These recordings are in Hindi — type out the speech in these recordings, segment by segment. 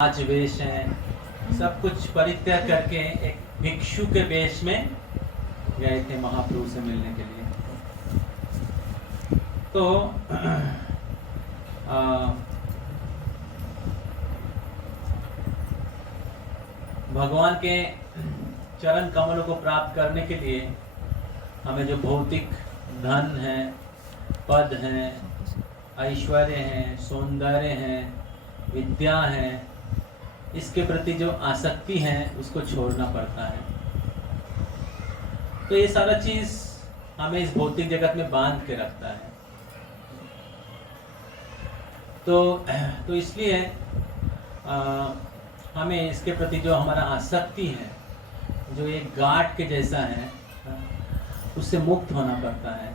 आज वेश हैं, सब कुछ परित्याग करके एक भिक्षु के वेश में गए थे महाप्रभु से मिलने के लिए। तो भगवान के चरण कमलों को प्राप्त करने के लिए हमें जो भौतिक धन है, पद हैं, ऐश्वर्य हैं, सौंदर्य हैं, विद्या है, इसके प्रति जो आसक्ति है उसको छोड़ना पड़ता है। तो ये सारा चीज हमें इस भौतिक जगत में बांध के रखता है। तो इसलिए हमें इसके प्रति जो हमारा आसक्ति है, जो एक गांठ के जैसा है, उससे मुक्त होना पड़ता है।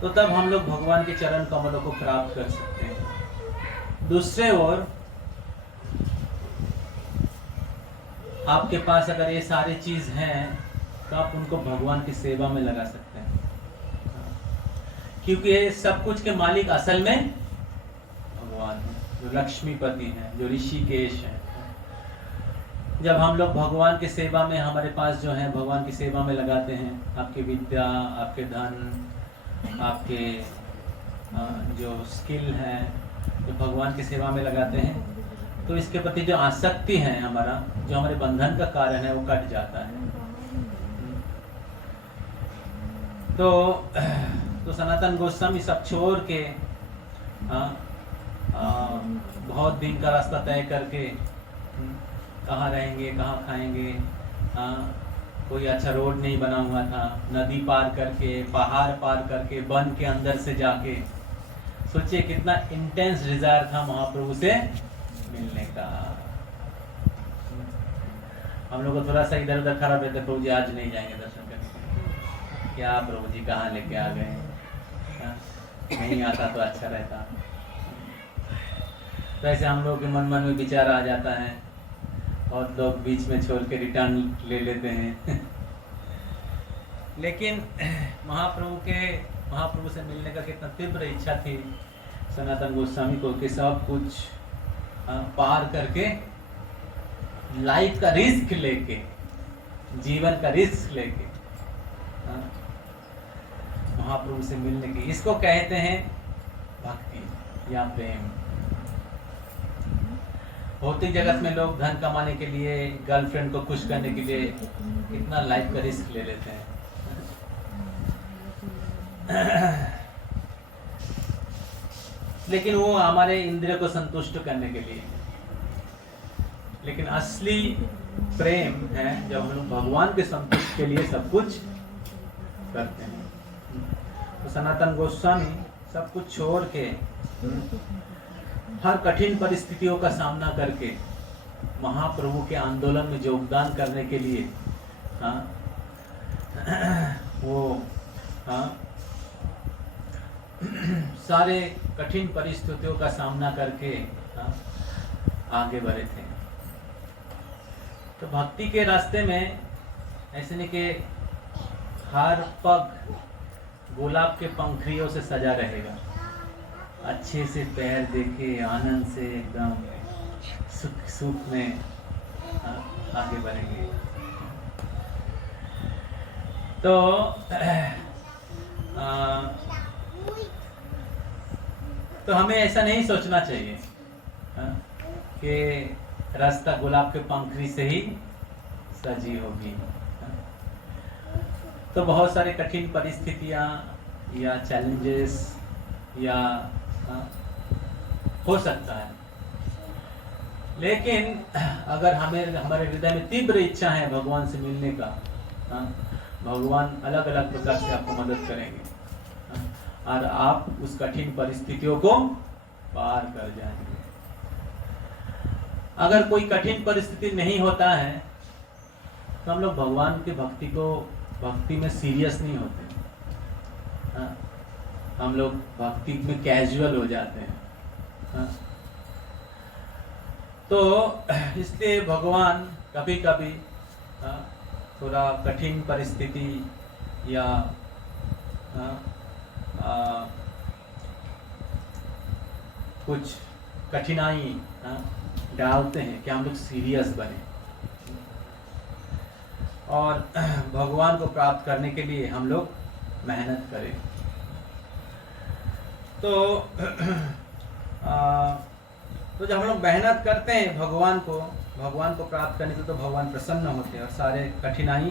तो तब हम लोग भगवान के चरण कमलों को प्राप्त कर सकते हैं। दूसरे ओर आपके पास अगर ये सारी चीज हैं तो आप उनको भगवान की सेवा में लगा सकते हैं, क्योंकि ये सब कुछ के मालिक असल में भगवान हैं, जो लक्ष्मीपति हैं, जो ऋषिकेश हैं। जब हम लोग भगवान की सेवा में, हमारे पास जो है भगवान की सेवा में लगाते हैं, आपकी विद्या, आपके धन, आपके जो स्किल है, जो भगवान की सेवा में लगाते हैं, तो इसके प्रति जो आसक्ति है हमारा, जो हमारे बंधन का कारण है, वो कट जाता है। तो सनातन गोस्वामी सब छोड़ के बहुत दिन का रास्ता तय करके कहाँ रहेंगे, कहाँ खाएंगे, कोई अच्छा रोड नहीं बना हुआ था, नदी पार करके, पहाड़ पार करके, वन के अंदर से जाके, सोचिए कितना इंटेंस डिजायर था महाप्रभु से मिलने का। हम लोग को थोड़ा सा इधर उधर खराब रहता, प्रभु जी आज नहीं जाएंगे दर्शन करने। क्या प्रभु जी कहाँ लेके आ गए, नहीं आता तो अच्छा रहता। तो ऐसे हम लोग के मन में विचार आ जाता है और लोग बीच में छोड़ के रिटर्न ले लेते हैं। लेकिन महाप्रभु से मिलने का कितना तीव्र इच्छा थी सनातन गोस्वामी को कि सब कुछ पार करके, लाइफ का रिस्क लेके, जीवन का रिस्क लेके महाप्रभु से मिलने की, इसको कहते हैं भक्ति या प्रेम। भौतिक जगत में लोग धन कमाने के लिए, गर्लफ्रेंड को खुश करने के लिए कितना लाइफ का रिस्क ले लेते हैं। लेकिन वो हमारे इंद्रिय को संतुष्ट करने के लिए। लेकिन असली प्रेम है जब हम लोग भगवान के संतुष्ट के लिए सब कुछ करते हैं। तो सनातन गोस्वामी सब कुछ छोड़ के, हर कठिन परिस्थितियों का सामना करके महाप्रभु के आंदोलन में योगदान करने के लिए सारे कठिन परिस्थितियों का सामना करके आगे बढ़े थे। तो भक्ति के रास्ते में ऐसे नहीं कि हर पग गुलाब के पंखड़ियों से सजा रहेगा, अच्छे से पैर देखे आनंद से एकदम सुख में आगे बढ़ेंगे। तो हमें ऐसा नहीं सोचना चाहिए कि रास्ता गुलाब के पंखड़ी से ही सजी होगी। तो बहुत सारे कठिन परिस्थितियां या चैलेंजेस या हो सकता है, लेकिन अगर हमारे हृदय में तीव्र इच्छा है भगवान से मिलने का, भगवान अलग अलग प्रकार से आपको मदद करेंगे और आप उस कठिन परिस्थितियों को पार कर जाएंगे। अगर कोई कठिन परिस्थिति नहीं होता है तो हम लोग भगवान की भक्ति में सीरियस नहीं होते, हम लोग भक्ति में कैजुअल हो जाते हैं। तो इसलिए भगवान कभी कभी थोड़ा कठिन परिस्थिति या कुछ कठिनाई डालते हैं कि हम लोग सीरियस बने और भगवान को प्राप्त करने के लिए हम लोग मेहनत करें। तो तो जब हम लोग मेहनत करते हैं भगवान को प्राप्त करने के तो भगवान प्रसन्न होते हैं और सारे कठिनाई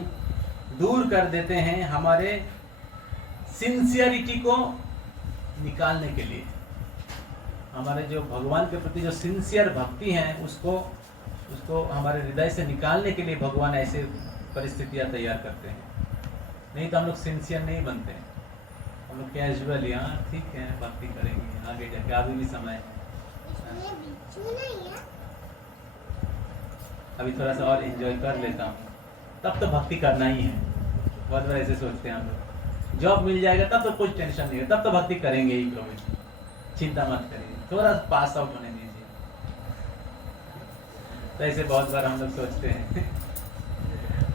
दूर कर देते हैं हमारे सिंसियरिटी को निकालने के लिए। हमारे जो भगवान के प्रति जो सिंसियर भक्ति है उसको हमारे हृदय से निकालने के लिए भगवान ऐसे परिस्थितियां तैयार करते हैं। नहीं तो हम लोग सिंसियर नहीं बनते हैं, हम लोग कैजुअली ठीक है भक्ति करेंगे आगे जाके, अभी भी समय है, अभी थोड़ा सा और एंजॉय कर लेता हूँ, तब तो भक्ति करना ही है। बहुत बार ऐसे सोचते हैं हम लोग, जॉब मिल जाएगा तब तो कुछ टेंशन नहीं है, तब तो भक्ति करेंगे ही प्रभु जी, चिंता मत करिए, थोड़ा पास आउट होने दीजिए। तो ऐसे बहुत बार हम लोग सोचते हैं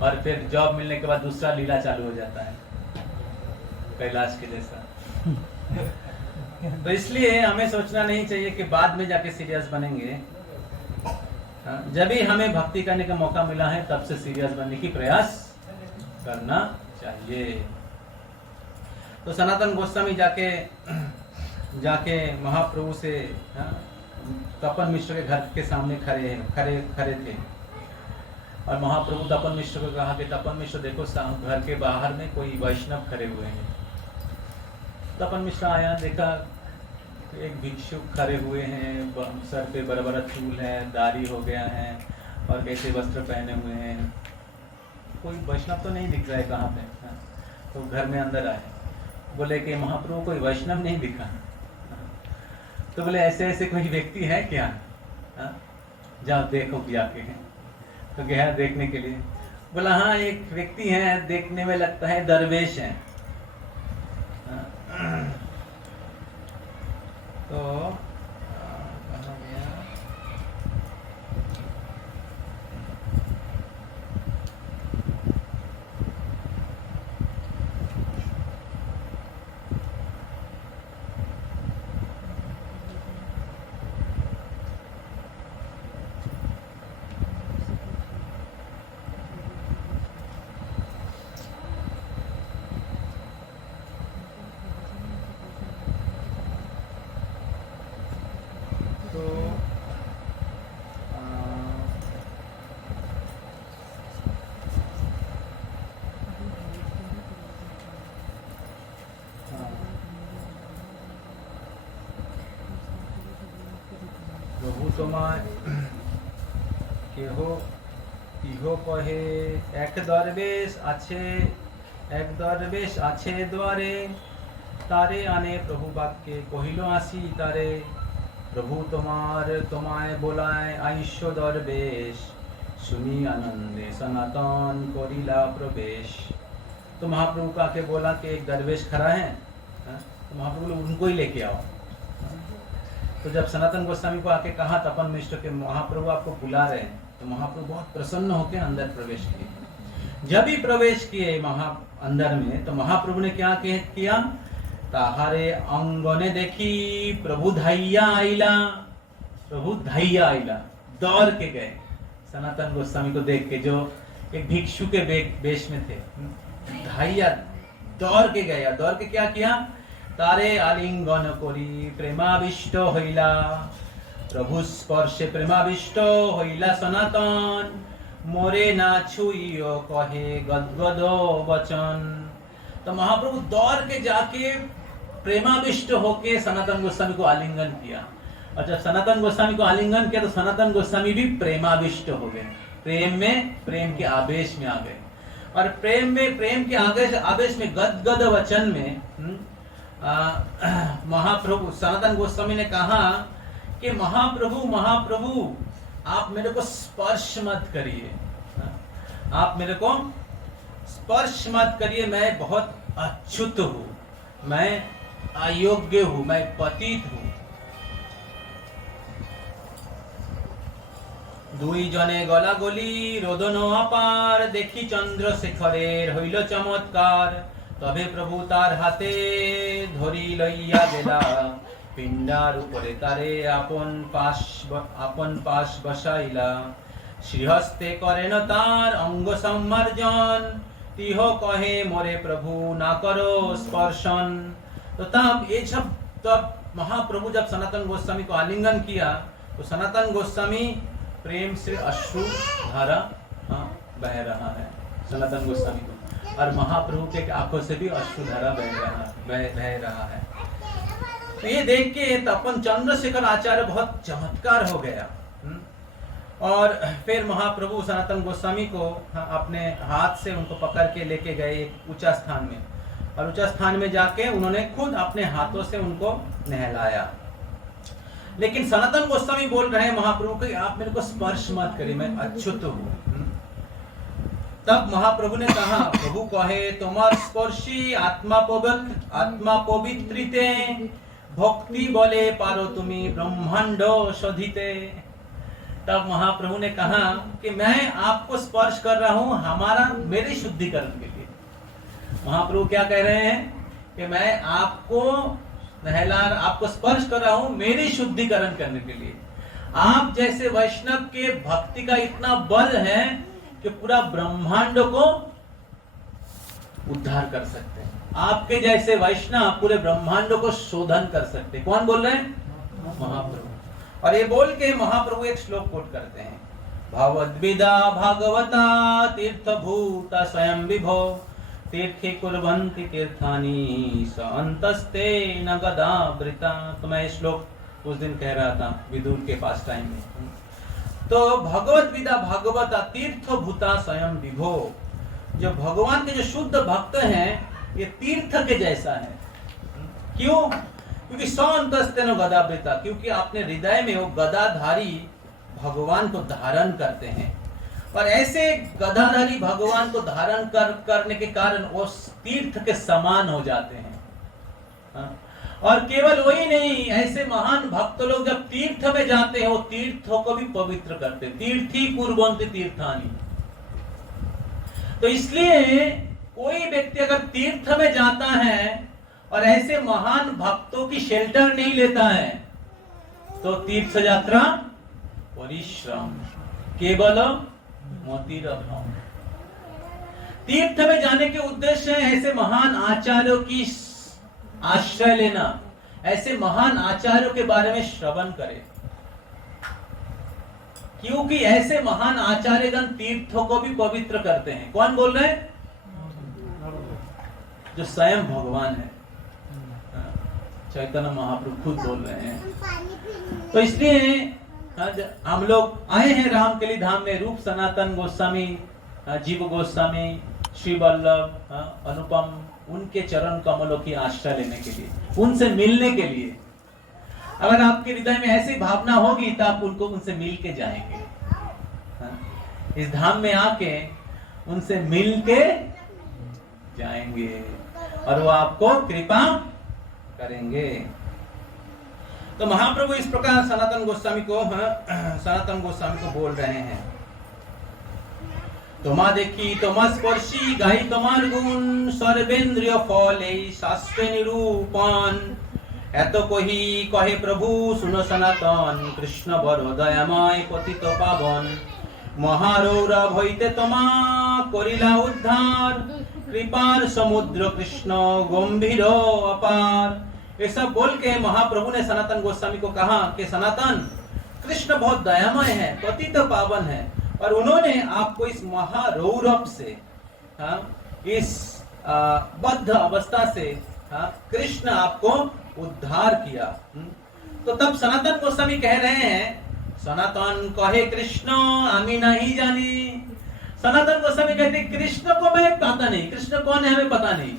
और फिर जॉब मिलने के बाद दूसरा लीला चालू हो जाता है कैलाश के जैसा। तो इसलिए हमें सोचना नहीं चाहिए कि बाद में जाके सीरियस बनेंगे। जब भी हमें भक्ति करने का मौका मिला है तब से सीरियस बनने की प्रयास करना चाहिए। तो सनातन गोस्वामी जाके महाप्रभु से तपन मिश्र के घर के सामने खड़े थे और महाप्रभु तपन मिश्र को कहा कि तपन मिश्र देखो घर के बाहर में कोई वैष्णव खड़े हुए हैं। तपन मिश्र आया, देखा एक भिक्षुक खड़े हुए हैं, सर पे बड़ा बड़ा चूल है, दाढ़ी हो गया है और कैसे वस्त्र पहने हुए हैं, कोई वैष्णव तो नहीं दिख रहा है कहाँ पे। तो घर में अंदर आए, बोले कि महाप्रभु कोई वैष्णव नहीं दिखा। तो बोले ऐसे ऐसे कोई व्यक्ति है क्या, जाओ देखो जाके। तो गया देखने के लिए, बोला हाँ एक व्यक्ति है, देखने में लगता है दरवेश है। तो कहाँ गया, কেহ কহে এক দরবেশ আছে দ্বারে, তারে আনে প্রভু বাক্যে কহিল আসি তারে, প্রভু তোমায় বোলায় আইস্য দরবেশ, सुनी आनंदे सनातन कोरिला प्रवेश। तो महाप्रभु का के बोला कि एक दरवेश खड़ा है, तो महाप्रभु ने उनको ही लेके आओ। तो जब सनातन गोस्वामी को आके कहा तपन मिश्र के महाप्रभु आपको बुला रहे हैं, तो महाप्रभु बहुत प्रसन्न होकर अंदर प्रवेश किए। जब ही प्रवेश किए अंदर में, तो महाप्रभु ने क्या किया, ताहारे अंगने देखी प्रभु धैया आइला, दौड़ के गए सनातन गोस्वामी को देख के, जो एक भिक्षु के वेश में थे। धैया दौड़ के गया, दौड़ के क्या किया, तारे आलिंगन करी प्रेमाविष्ट हईला, प्रभु स्पर्शे प्रेमाविष्ट हईला सनातन, मोरे ना छुइयो कहे गदगद वचन। तो महाप्रभु दौड़ के जाके प्रेमाविष्ट होके सनातन गोस्वामी को आलिंगन किया, और जब सनातन गोस्वामी को आलिंगन किया तो सनातन गोस्वामी भी प्रेमाविष्ट हो गए, प्रेम के आवेश में आ गए। और प्रेम के आवेश में गदगद वचन में महाप्रभु सनातन गोस्वामी ने कहा कि महाप्रभु आप मेरे को स्पर्श मत करिए, आप मेरे को स्पर्श मत करिए, मैं बहुत अच्युत हूँ, मैं अयोग्य हूँ, मैं पतित हूँ। दुई जने गला गली रोदन अपार, देखी चंद्रशेखरेर हইল चमत्कार, तबे प्रभु तार हाथे धरी लइया गेला, পিণ্ডার উপরে তারে আপন পাশ বসাইলা শ্রীহস্তে করেন তার অঙ্গ সম্মার্জন तिह कहे मोरे प्रभु ना करो स्पर्शन। तो तब ये सब तब महाप्रभु जब सनातन गोस्वामी को आलिंगन किया तो सनातन गोस्वामी प्रेम से अश्रु धारा बह रहा है सनातन गोस्वामी को, और महाप्रभु के आंखों से भी अश्रु धारा बह रहा है। तो ये देख के तपन चंद्रशेखर आचार्य बहुत चमत्कार हो गया। और फिर महाप्रभु सनातन गोस्वामी को अपने हाथ से उनको पकड़ के लेके गए एक ऊंचा स्थान में, और ऊंचा स्थान में जाके उन्होंने खुद अपने हाथों से उनको नहलाया। लेकिन सनातन गोस्वामी बोल रहे हैं महाप्रभु को, आप मेरे को स्पर्श मत करिए, मैं अच्युत हूँ। तब महाप्रभु ने कहा, प्रभु कहे तुम्हार स्पर्शी आत्मा पवित्रिते भक्ति बोले पारो तुम्हें ब्रह्मांड शोधिते। तब महाप्रभु ने कहा कि मैं आपको स्पर्श कर रहा हूं मेरे शुद्धिकरण के लिए। महाप्रभु क्या कह रहे हैं कि मैं आपको स्पर्श कर रहा हूं मेरी शुद्धिकरण करने के लिए। आप जैसे वैष्णव के भक्ति का इतना बल है कि पूरा ब्रह्मांड को उद्धार कर सकते हैं। आपके जैसे वैष्णव पूरे ब्रह्मांड को शोधन कर सकते हैं। कौन बोल रहे हैं? महाप्रभु। और ये बोल के महाप्रभु एक श्लोक कोट करते हैं, भगवद्विदा भागवता तीर्थभूता स्वयं विभो तीर्थे कुर्वन्ति तीर्थानि स अंतस्ते न गदावृता। तो मैं ये श्लोक उस दिन कह रहा था विदुर के पास टाइम में। तो भगवद्विदा भागवता तीर्थभूता स्वयं विभो, जो भगवान के जो शुद्ध भक्त हैं ये तीर्थ के जैसा है। क्यों? क्योंकि सौंतस्तेनो गदावृता, क्योंकि अपने हृदय में वो गदाधारी भगवान को धारण करते हैं, और ऐसे गदाधारी भगवान को धारण करने के कारण वो तीर्थ के समान हो जाते हैं। और केवल वही नहीं, ऐसे महान भक्त लोग जब तीर्थ में जाते हैं वो तीर्थों को भी पवित्र करते हैं। तीर्थी कुर्वन्ति तीर्थानि। तो इसलिए कोई व्यक्ति अगर तीर्थ में जाता है और ऐसे महान भक्तों की शेल्टर नहीं लेता है तो तीर्थ यात्रा परिश्रम केवल मोतिरभ्रम। तीर्थ में जाने के उद्देश्य है ऐसे महान आचार्यों की आश्रय लेना, ऐसे महान आचार्यों के बारे में श्रवण करें, क्योंकि ऐसे महान आचार्यगण तीर्थों को भी पवित्र करते हैं। कौन बोल रहे हैं? जो स्वयं भगवान है, चैतन्य महाप्रभु खुद बोल रहे हैं। तो इसलिए हम लोग आए हैं रामकली धाम में रूप सनातन गोस्वामी, जीव गोस्वामी, श्री वल्लभ, अनुपम, उनके चरण कमलों की आश्रय लेने के लिए, उनसे मिलने के लिए। अगर आपके हृदय में ऐसी भावना होगी तो आप उनसे मिल के जाएंगे। इस धाम में आके उनसे मिल के जाएंगे और वो आपको कृपा करेंगे। तो महाप्रभु इस प्रकार सनातन गोस्वामी को बोल रहे हैं, তোমা দেখি তোমা স্পর্শী গাই তোমার গুণ সর্বেন্দ্রিয় ফলে শাস্ত্রে নিরূপণ এত কহি কহে প্রভু শুনো সনাতন কৃষ্ণ বড় দয়াময় পতিত পাবন মহারৌরভ হইতে তোমা করিলা উদ্ধার कृपार समुद्र कृष्ण गंभीर अपार। ये सब बोल के महाप्रभु ने सनातन गोस्वामी को कहा कि सनातन कृष्ण बहुत दयामय है, पतित पावन है, और उन्होंने आपको इस महारौरव से, इस बद्ध अवस्था से कृष्ण आपको उद्धार किया। तो तब सनातन गोस्वामी कह रहे हैं, सनातन कहे कृष्ण आमी नहीं जानी। सनातन गोस्वामी कहते कृष्ण को मैं पता नहीं, कृष्ण कौन है हमें पता नहीं।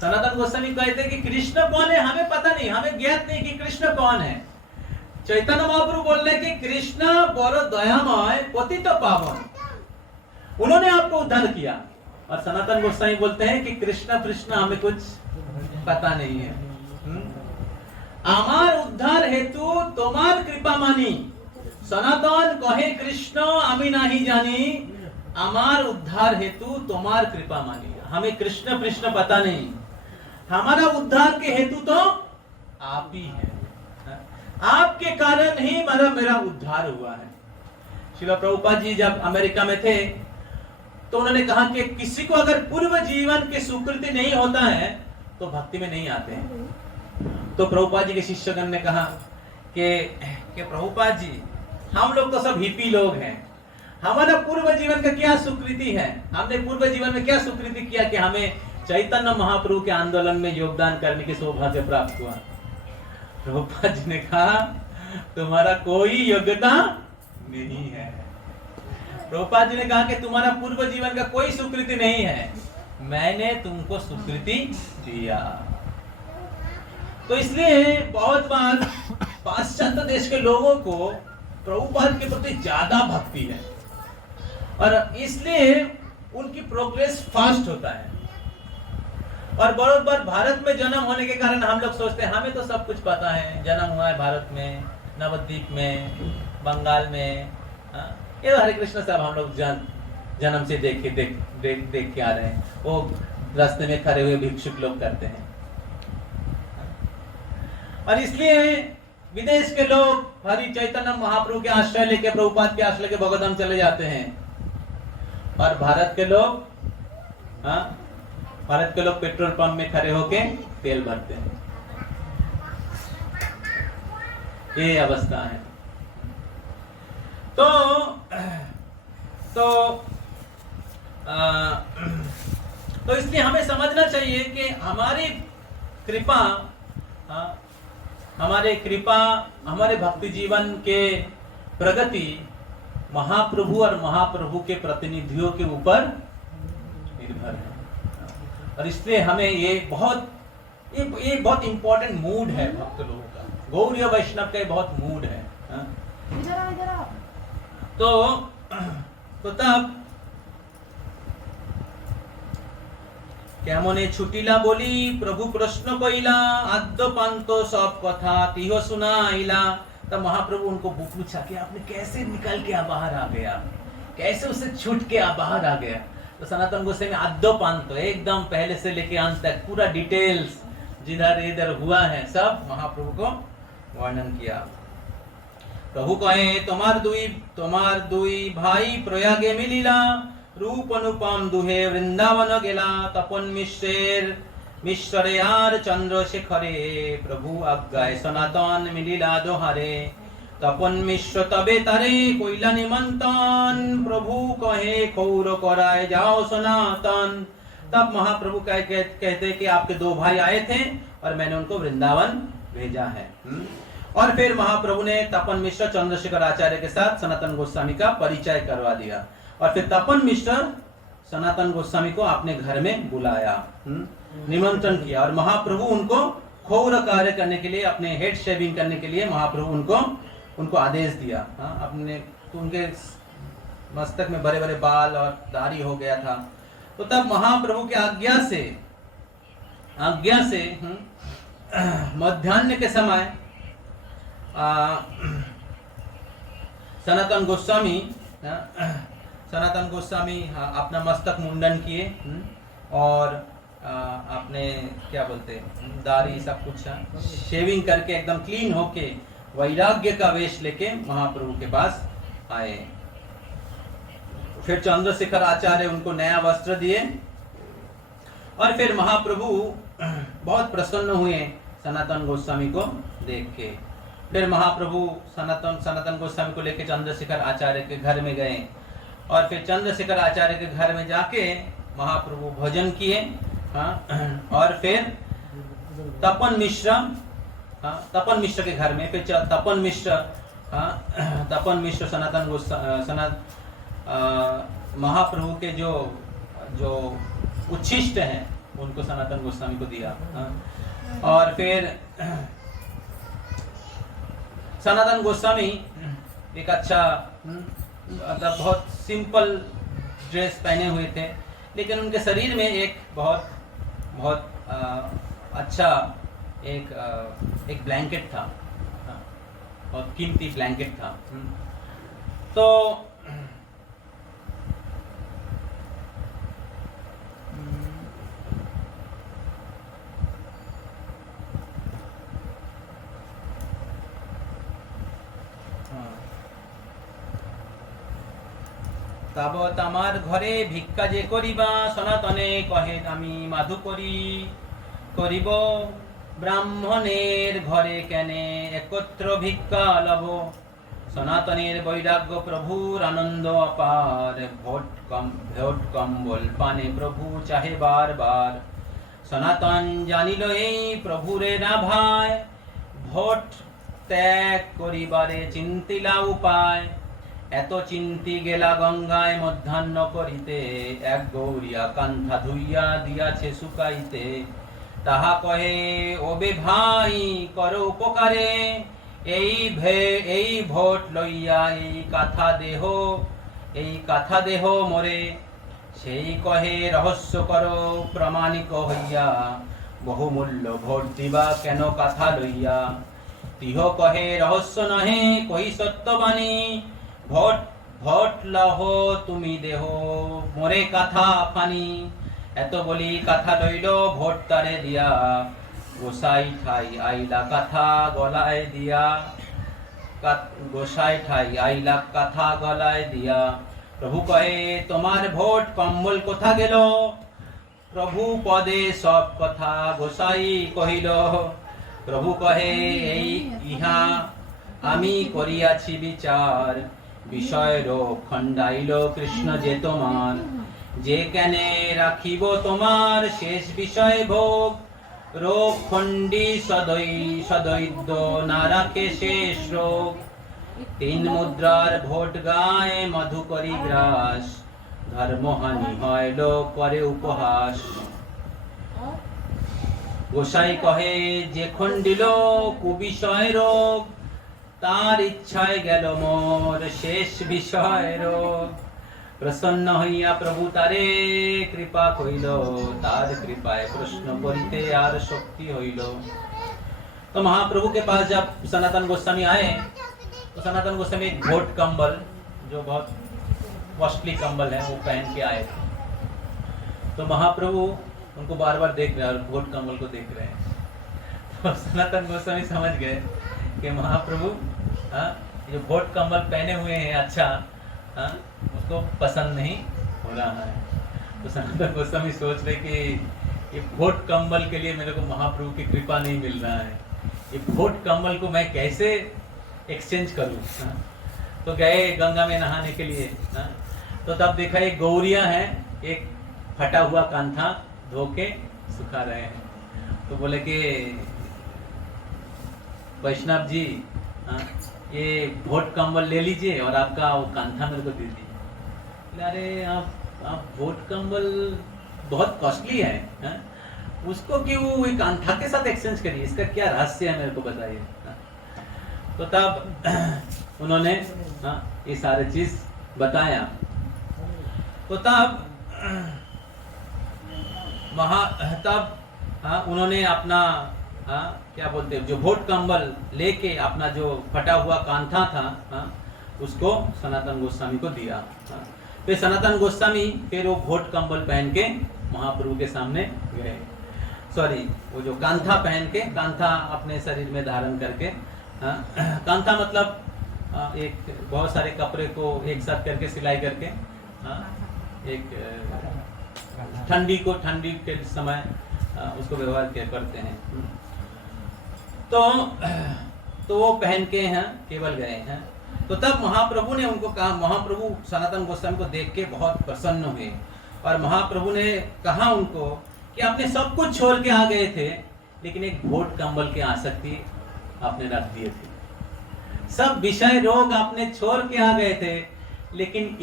सनातन गोस्वामी कहते कि कृष्ण कौन है हमें पता नहीं, हमें ज्ञात नहीं कि कृष्ण कौन है। चैतन्य महाप्रभु बोल रहे कि कृष्ण बड़ो दयामय पतित पावन, उन्होंने आपको उद्धार किया। और सनातन गोस्वामी बोलते हैं कि कृष्ण हमें कुछ पता नहीं है। आमार उद्धार हेतु तुम्हार कृपा मानी। सनातन कहे कृष्ण आमी नहीं जानी, हमार उद्धार हेतु तुम्हार कृपा मानी। हमें कृष्ण पता नहीं, हमारा उद्धार के हेतु तो आप ही हैं। आपके कारण ही मेरा उद्धार हुआ है। श्रील प्रभुपाद जी जब अमेरिका में थे तो उन्होंने कहा कि किसी को अगर पूर्व जीवन की स्वीकृति नहीं होता है तो भक्ति में नहीं आते हैं। तो प्रभुपाद जी के शिष्यगण ने कहा कि प्रभुपाद जी, हम लोग तो सब हिपी लोग हैं, हमारा पूर्व जीवन का क्या स्वीकृति है? हमने पूर्व जीवन में क्या स्वीकृति किया कि हमें चैतन्य महाप्रभु के आंदोलन में योगदान करने की सौभाग्य प्राप्त हुआ? प्रभुपाद जी ने कहा, तुम्हारा कोई योग्यता नहीं है। प्रभुपाद जी ने कहा कि तुम्हारा पूर्व जीवन का कोई स्वीकृति नहीं है, मैंने तुमको स्वीकृति दिया। तो इसलिए बहुत बार पाश्चात्य देश के लोगों को प्रभुपाद के प्रति ज्यादा भक्ति है और इसलिए उनकी प्रोग्रेस फास्ट होता है। और बहुत बार भारत में जन्म होने के कारण हम लोग सोचते हैं हमें तो सब कुछ पता है, जन्म हुआ है भारत में, नवद्वीप में, बंगाल में, ये हरे कृष्ण साहब हम लोग जन्म से देख के आ रहे हैं। वो रास्ते में खड़े हुए भिक्षुक लोग करते हैं। और इसलिए विदेश के लोग हरि चैतन्य महाप्रभु के आश्रय लेके, प्रभुपाद के आश्रय लेके भगवतधाम चले जाते हैं और भारत के लोग पेट्रोल पंप में खड़े होके तेल भरते हैं। ये अवस्था है। तो इसलिए हमें समझना चाहिए कि हमारी कृपा, हमारे भक्ति जीवन के प्रगति महाप्रभु और महाप्रभु के प्रतिनिधियों के ऊपर निर्भर है। और इसलिए हमें ये बहुत इंपॉर्टेंट मूड है भक्त लोगों का, गौड़ीय वैष्णव का बहुत मूड है। तो तब কেমনে ছুটিলা বলি प्रभु प्रश्न কইলা आद्य पांतो सब कथा तिहो सुनाइला। तब महाप्रभु उनको पूछा कि आपने कैसे निकल के बाहर आ गया, कैसे उसे छूट के बाहर आ गया? तो सनातन गोस्वामी आद्य पांतो एकदम पहले से लेके अंत तक पूरा डिटेल्स जिधर इधर हुआ है सब महाप्रभु को वर्णन किया। प्रभु कहे तुम्हार दुई भाई प्रयागे मिलिला, रूप अनुपम दुहे वृंदावन गेला। तपन मिश्रे यार चंद्रशेखरे, प्रभु आज्ञाय सनातन मिलिला दोहारे। तपन मिश्र तबे तारे कोइला निमंत्रण, प्रभु कहे खौर कराए जाओ सनातन। तब महाप्रभु कहते कि आपके दो भाई आए थे और मैंने उनको वृंदावन भेजा है। और फिर महाप्रभु ने तपन मिश्र चंद्रशेखर आचार्य के साथ सनातन गोस्वामी का परिचय करवा दिया। और फिर तपन मिश्र सनातन गोस्वामी को अपने घर में बुलाया, निमंत्रण किया और महाप्रभु उनको खौर कार्य करने के लिए, अपने हेड शेविंग करने के लिए महाप्रभु उनको आदेश दिया। अपने तो उनके मस्तक में बड़े बड़े बाल और दाढ़ी हो गया था। तो तब महाप्रभु की आज्ञा से मध्याह्न के समय सनातन गोस्वामी अपना मस्तक मुंडन किए और अपने क्या बोलते दाढ़ी सब कुछ शेविंग करके एकदम क्लीन होके वैराग्य का वेश लेके महाप्रभु के पास आए। फिर चंद्रशेखर आचार्य उनको नया वस्त्र दिए और फिर महाप्रभु बहुत प्रसन्न हुए सनातन गोस्वामी को देख के। फिर महाप्रभु सनातन गोस्वामी को लेकर चंद्रशेखर आचार्य के घर में गए और फिर चंद्रशेखर आचार्य के घर में जाके महाप्रभु भोजन किए। और फिर तपन मिश्र के घर में फिर तपन मिश्र महाप्रभु के जो उच्छिष्ट हैं उनको सनातन गोस्वामी को दिया। और फिर सनातन गोस्वामी एक अच्छा मतलब बहुत सिंपल ड्रेस पहने हुए थे, लेकिन उनके शरीर में एक बहुत अच्छा एक ब्लैंकेट था, बहुत कीमती ब्लैंकेट था। तो तब तमार घरे भिक्षा जे करिबा सनातने कहे आमी माधु करी करिब ब्राह्मणेर घरे केने एकत्र भिक्षा लभ सनातनेर वैराग्य प्रभुर आनंद अपार भोट कम्बल पाने प्रभु चाहे बार बार सनातन जानिल এই প্রভুরে না ভাই ভোট ত্যাগ করিবারে চিন্তিলা উপায় এত চিন্তি গেলা গঙ্গায় মধ্যাহ্ন করিতে এক গৌরিয়া কান্থা ধুইয়া দিয়াছে শুকাইতে তাহা কহে ওবে ভাই করো উপকারে এই ভোট লইয়া এই কাথা দেহ মোরে সেই কহে রহস্য করো প্রমাণিক হইয়া বহুমূল্য ভোট দিবা কেন কথা লইয়া তিহ কহে রহস্য নহে কহি সত্যবাণী ভোট লহ তুমি দেহ মোরে কথা ফানি এত বলি কথা লইল ভোট তারে দিয়া গোসাই ঠাই আইলা কথা গলায় দিয়া গোসাই ঠাই আইলা কথা গলায় দিয়া प्रभु कहे तुम्हार भोट कम्बल कोथा गेलो प्रभु पदे सब कथा गोसाई कहिल प्रभु कहे इहा आमी करियाछि विचार विषय रोग खंडाइल कृष्ण जे तोमार जे केने राखिब तोमार शेष विषय भोग रोग खंडी सदैद्य ना राखे शेष रोग तीन मुद्रार भोट गाए मधु करी ग्रास धर्महानि হয় লোক করে উপহাস গোসাই কহে যে খণ্ডিল কুবিষয় রোগ তার ইচ্ছায় গেল মোর শেষ বিষয় রোগ प्रसन्न হইয়া प्रभु तारे कृपा কইল तार कृपाय प्रश्न करिते आर शक्ति হইল। तो महाप्रभु के पास जब सनातन गोस्वामी आए तो सनातन गोस्वामी एक भोट कंबल जो बहुत कॉस्टली कंबल है वो पहन के आए थे। तो महाप्रभु उनको बार बार देख रहे हैं और भोट कंबल को देख रहे हैं। तो सनातन गोस्वामी समझ गए कि महाप्रभु जो भोट कंबल पहने हुए हैं अच्छा उसको पसंद नहीं हो रहा है। तो सनातन गोस्वामी सोच रहे कि ये भोट कंबल के लिए मेरे को महाप्रभु की कृपा नहीं मिल रहा है, ये भोट कंबल को मैं कैसे एक्सचेंज करूं। तो गए गंगा में नहाने के लिए तो तब देखा एक गौरिया है एक फटा हुआ कांथा धो के सुखा रहे हैं। तो बोले कि वैष्णव जी ये भोट कंबल ले लीजिए और आपका वो कांथा मेरे को दे दीजिए। अरे आप भोट कंबल बहुत कॉस्टली है उसको क्यों वो कांथा के साथ एक्सचेंज करिए, इसका क्या रहस्य है मेरे को बताइए। तो तब उन्होंने ये सारे चीज बताया। तो तब उन्होंने अपना क्या बोलते हैं जो भोट कंबल लेके अपना जो फटा हुआ कांथा था उसको सनातन गोस्वामी को दिया। फिर सनातन गोस्वामी फिर वो भोट कंबल पहन के महाप्रभु के सामने गए, सॉरी वो जो कांथा पहन के कांथा अपने शरीर में धारण करके कांथा मतलब एक बहुत सारे कपड़े को एक साथ करके सिलाई करके एक ठंडी के समय उसको व्यवहार करते हैं। तो वो पहन के केवल गए हैं। तो तब महाप्रभु ने उनको कहा, महाप्रभु सनातन गोस्वामी को देख के बहुत प्रसन्न हुए और महाप्रभु ने कहा उनको कि आपने सब कुछ छोड़ के आ गए थे लेकिन एक भोट कंबल की आसक्ति आपने रख दिए थे, सब विषय रोग आपने छोड़ के आ गए थे लेकिन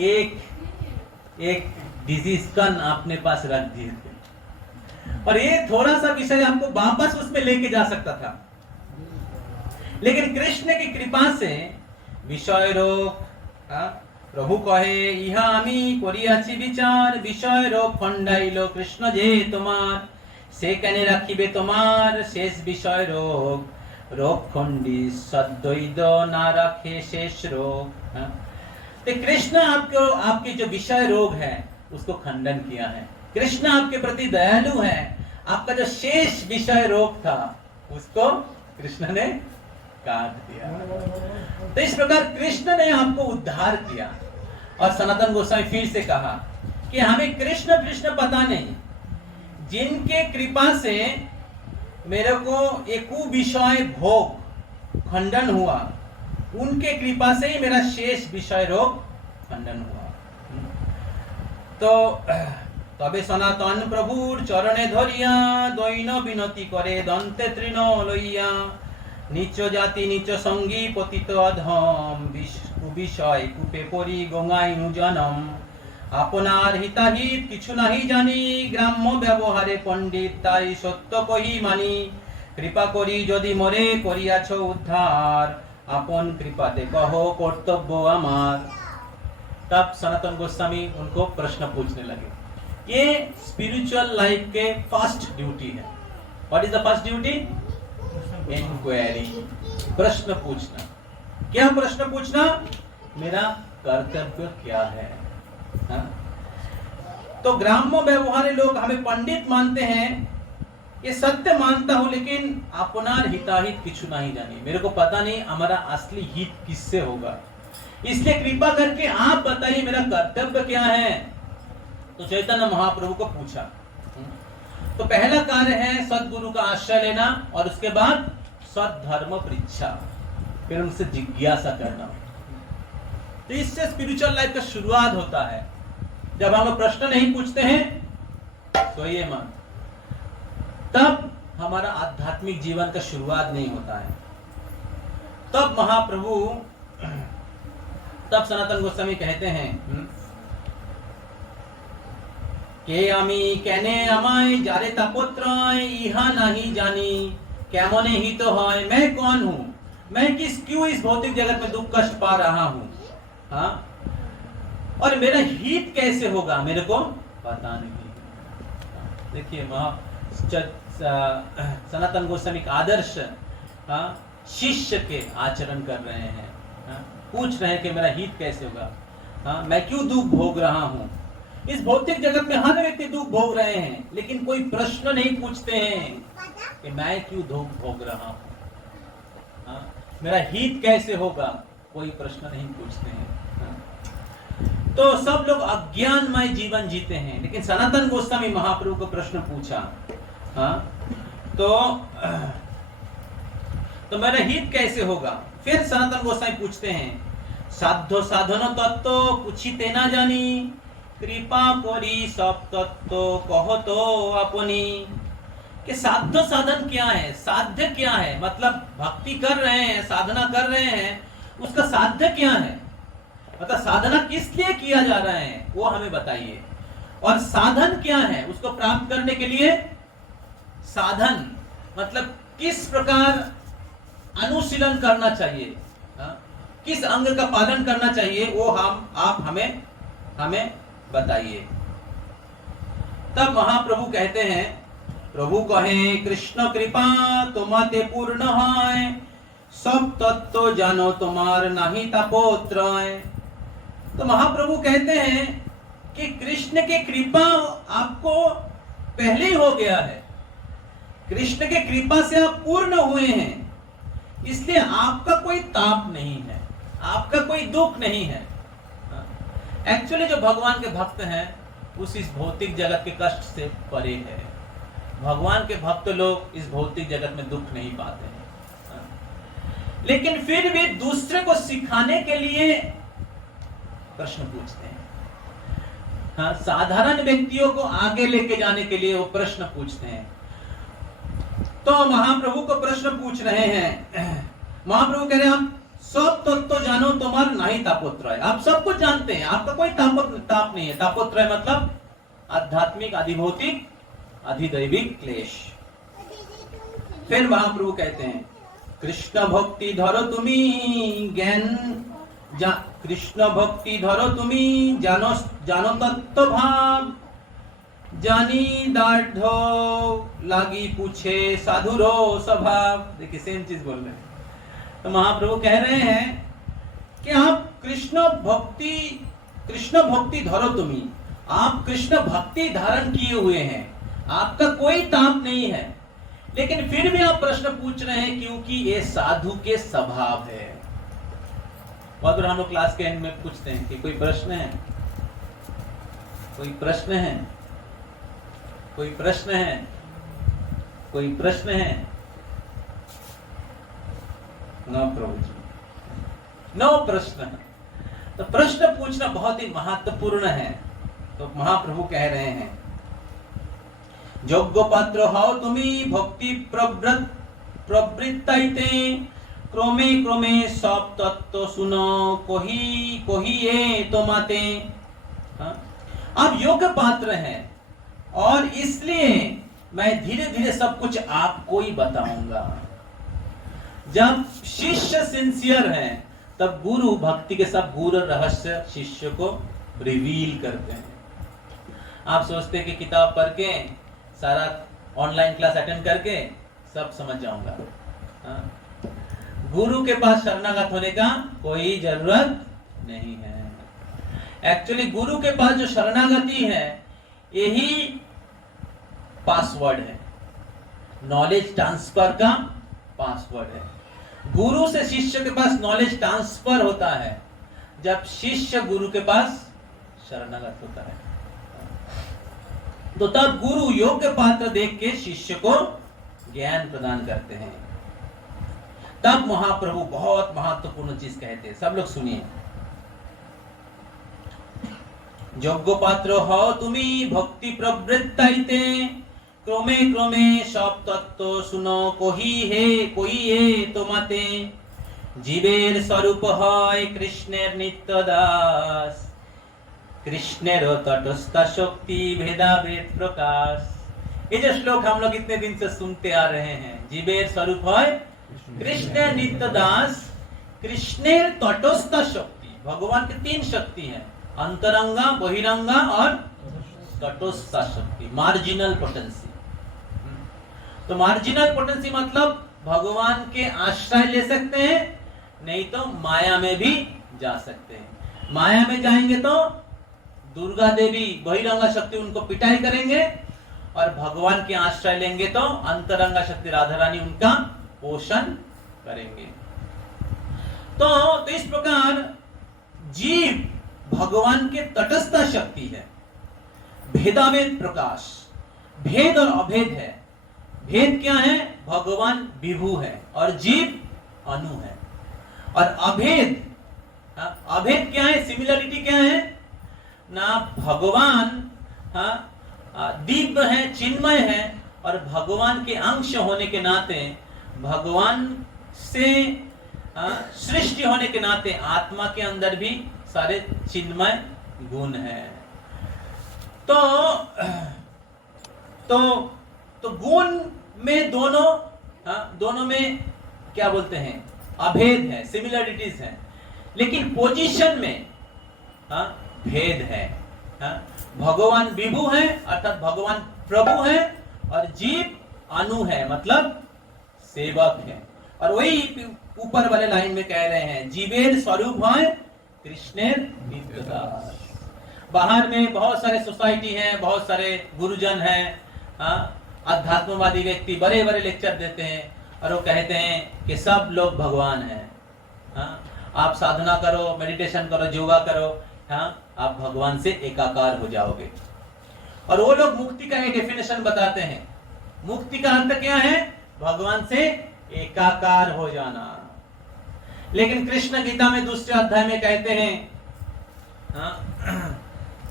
एक डिजीज कन आपने पास रख दिए थे और ये थोड़ा सा विषय हमको वापस उसमें लेके जा सकता था लेकिन कृष्ण की कृपा से विषय रोग प्रभु कहे इहा आमी करियाछि विचार विषय रोग खंडाइलो कृष्ण जे तोमार से केने राखिबे तोमार शेष विषय रोग रोग खंडी सद्वैद ना रखे शेष रोग। तो कृष्ण आपके जो विषय रोग है उसको खंडन किया है। कृष्ण आपके प्रति दयालु है, आपका जो शेष विषय रोग था उसको कृष्ण ने काट दिया। तो इस प्रकार कृष्ण ने आपको उद्धार किया और सनातन गोस्वामी फिर से कहा कि हमें कृष्ण कृष्ण पता नहीं, जिनके कृपा से मेरे को एक विषय भोग खंडन हुआ, उनके कृपा से ही मेरा शेष विषय रोग खंडन हुआ। तो तबे सनातन प्रभुर चरणे धरिया दैन विनती करे दंते तृण लइया, नीच जाति नीच संगी पतित अधम विषय कूपे परि गंगाइनु जन्म, आपनार हिताहित किछु नहीं जानी, ग्राम्य व्यवहारे पंडित ताई सत्य कही मानी, कृपा करी यदि मोरे करियाछ उद्धार, आपन कृपाते कहो कर्तव्य आमार। तब सनातन गोस्वामी उनको प्रश्न पूछने लगे। ये स्पिरिचुअल लाइफ के फर्स्ट ड्यूटी है। What is the first duty? Inquiry, प्रश्न पूछना। क्या प्रश्न पूछना? मेरा कर्तव्य क्या है? हा? तो ग्राम्य व्यवहारी लोग हमें पंडित मानते हैं, ये सत्य मानता हूं, लेकिन अपनार हिताहित किछु नहीं जानी, मेरे को पता नहीं हमारा असली हित किससे होगा, इसलिए कृपा करके आप बताइए मेरा कर्तव्य क्या है। तो चैतन्य महाप्रभु को पूछा। तो पहला कार्य है सद्गुरु का आश्रय लेना, और उसके बाद सद्धर्म परीक्षा, फिर उनसे जिज्ञासा करना। तो इससे स्पिरिचुअल लाइफ का शुरुआत होता है। जब हम प्रश्न नहीं पूछते हैं तो ये मान, तब हमारा आध्यात्मिक जीवन का शुरुआत नहीं होता है। तब महाप्रभु, तब सनातन गोस्वामी कहते हैं के आमी केने आमाय जारे तापत्रय इहा नहीं जानी, केमने ही तो है, मैं कौन हूं, मैं क्यों इस भौतिक जगत में दुख कष्ट पा रहा हूं, हाँ, और मेरा हित कैसे होगा, मेरे को पता नहीं। देखिए सनातन गोस्वामी का आदर्श शिष्य के आचरण कर रहे हैं, पूछ रहे हैं कि मेरा हित कैसे होगा, मैं क्यों दुख भोग रहा हूं। इस भौतिक जगत में हर व्यक्ति दुख भोग रहे हैं, लेकिन कोई प्रश्न नहीं पूछते हैं कि मैं क्यों दुख भोग रहा हूं, मेरा हित कैसे होगा, कोई प्रश्न नहीं पूछते हैं। तो सब लोग अज्ञानमय जीवन जीते हैं, लेकिन सनातन गोस्वामी महाप्रभु को प्रश्न पूछा, तो मेरा हित कैसे होगा। फिर सनातन गोस्वामी पूछते हैं साध्य साधन तत्व पूछिते ना जानी, कृपा करी सब तत्व कहो तो अपनी। कि साध्य साधन क्या है, साध्य क्या है, मतलब भक्ति कर रहे हैं, साधना कर रहे हैं, उसका साध्य क्या है, मतलब साधना किस लिए किया जा रहा है वो हमें बताइए। और साधन क्या है, उसको प्राप्त करने के लिए साधन मतलब किस प्रकार अनुशीलन करना चाहिए, किस अंग का पालन करना चाहिए, वो आप हमें बताइए। तब महाप्रभु कहते हैं, प्रभु कहे कृष्ण कृपा तुम्हाते पूर्ण है, सब तत्व जानो तुम्हार नहीं तापोत्र। तो महाप्रभु कहते हैं कि कृष्ण की कृपा आपको पहले ही हो गया है, कृष्ण के कृपा से आप पूर्ण हुए हैं, इसलिए आपका कोई ताप नहीं है, आपका कोई दुख नहीं है। एक्चुअली जो भगवान के भक्त हैं उस इस भौतिक जगत के कष्ट से परे है। भगवान के भक्त लोग इस भौतिक जगत में दुख नहीं पाते हैं, लेकिन फिर भी दूसरे को सिखाने के लिए प्रश्न पूछते हैं। साधारण व्यक्तियों को आगे लेके जाने के लिए वो प्रश्न पूछते हैं। तो महाप्रभु को प्रश्न पूछ रहे हैं, महाप्रभु कह रहे हैं आप सब तत्व जानो तुम्हार नहीं तापोत्र है, आप सब कुछ जानते हैं, आपका कोई ताप नहीं है। तापोत्र है मतलब आध्यात्मिक अधिभौतिक अधिदैविक क्लेश। फिर महाप्रभु कहते हैं कृष्ण भक्ति धरो तुम्ही ज्ञान कृष्ण भक्ति धरो तुम्ही जानो तत्व भाव, जानी दाढ़ो लागी पूछे साधुरो स्वभाव। देखिए सेम चीज बोल रहे हैं। तो महाप्रभु कह रहे हैं कि आप कृष्ण भक्ति धरो तुम्ही, आप कृष्ण भक्ति धारण किए हुए हैं, आपका कोई ताप नहीं है, लेकिन फिर भी आप प्रश्न पूछ रहे हैं क्योंकि ये साधु के स्वभाव है। बहुत बार हम लोग क्लास के एंड में पूछते हैं कि कोई प्रश्न है, कोई प्रश्न है, कोई प्रश्न है, कोई प्रश्न है? नो प्रभु जी, नो प्रश्न। तो प्रश्न पूछना बहुत ही महत्वपूर्ण है। तो महाप्रभु कह रहे हैं, योग्य पात्र हो तुम्ही भक्ति प्रवृत्ताइते, क्रमे क्रमे सब तत्व सुनो, कोही ये तो माते। आप योग्य पात्र हैं और इसलिए मैं धीरे धीरे सब कुछ आपको ही बताऊंगा। जब शिष्य सिंसियर है तब गुरु भक्ति के सब गुरु रहस्य शिष्य को रिवील करते हैं। आप सोचते हैं कि किताब पढ़ के सारा ऑनलाइन क्लास अटेंड करके सब समझ जाऊंगा। गुरु के पास शरणागत होने का कोई जरूरत नहीं है। एक्चुअली गुरु के पास जो शरणागति है यही पासवर्ड है, नॉलेज ट्रांसफर का पासवर्ड है। गुरु से शिष्य के पास नॉलेज ट्रांसफर होता है जब शिष्य गुरु के पास शरणागत होता है। तो तब गुरु योग्य पात्र देख के शिष्य को ज्ञान प्रदान करते हैं। तब महाप्रभु बहुत महत्वपूर्ण चीज कहते हैं, सब लोग सुनिए। योग्य पात्र हो तुम्ही भक्ति प्रवृत्ताइते, क्रमे क्रमे सब तत्व सुनो, कोई ये तो माते। जीवेर स्वरूप है कृष्णेर नित्य दास, कृष्णेर तटस्थ शक्ति भेदाभेद प्रकाश। ये जो श्लोक हम लोग इतने दिन से सुनते आ रहे हैं, जीवेर स्वरूप है कृष्णेर नित्य दास, कृष्णेर तटस्थ शक्ति। भगवान की तीन शक्ति हैं, अंतरंगा, बहिरंगा और तटस्थ शक्ति, मार्जिनल पोटेंसी। तो मार्जिनल पोटेंसी मतलब भगवान के आश्रय ले सकते हैं, नहीं तो माया में भी जा सकते हैं। माया में जाएंगे तो दुर्गा देवी बहिरंगा शक्ति उनको पिटाई करेंगे, और भगवान के आश्रय लेंगे तो अंतरंगा शक्ति राधा रानी उनका पोषण करेंगे। तो इस प्रकार जीव भगवान के तटस्थ शक्ति है, भेदाभेद प्रकाश। भेद और अभेद है। भेद क्या है? भगवान विभु है और जीव अनु है। और अभेद, अभेद क्या है? सिमिलरिटी क्या है ना? भगवान दिव्य है, चिन्मय है, और भगवान के अंश होने के नाते, भगवान से सृष्टि होने के नाते आत्मा के अंदर भी सारे चिन्मय गुण हैं। तो गुण में दोनों में क्या बोलते हैं? अभेद है, सिमिलरिटीज है, लेकिन पोजीशन में भेद है। भगवान विभु है अर्थात भगवान प्रभु है, और जीव अनु है मतलब सेवक है। और वही ऊपर वाले लाइन में कह रहे हैं, जीवेर स्वरूप है कृष्णेर नित्य दास। बाहर में बहुत सारे सोसाइटी हैं, बहुत सारे गुरुजन हैं, अध्यात्मवादी व्यक्ति बड़े बड़े लेक्चर देते हैं और वो कहते हैं कि सब लोग भगवान हैं। आप साधना करो, मेडिटेशन करो, योगा करो, आप भगवान से एकाकार हो जाओगे। और वो लोग मुक्ति का एक डेफिनेशन बताते हैं। मुक्ति का अर्थ क्या है? भगवान से एकाकार हो जाना। लेकिन कृष्ण गीता में दूसरे अध्याय में कहते हैं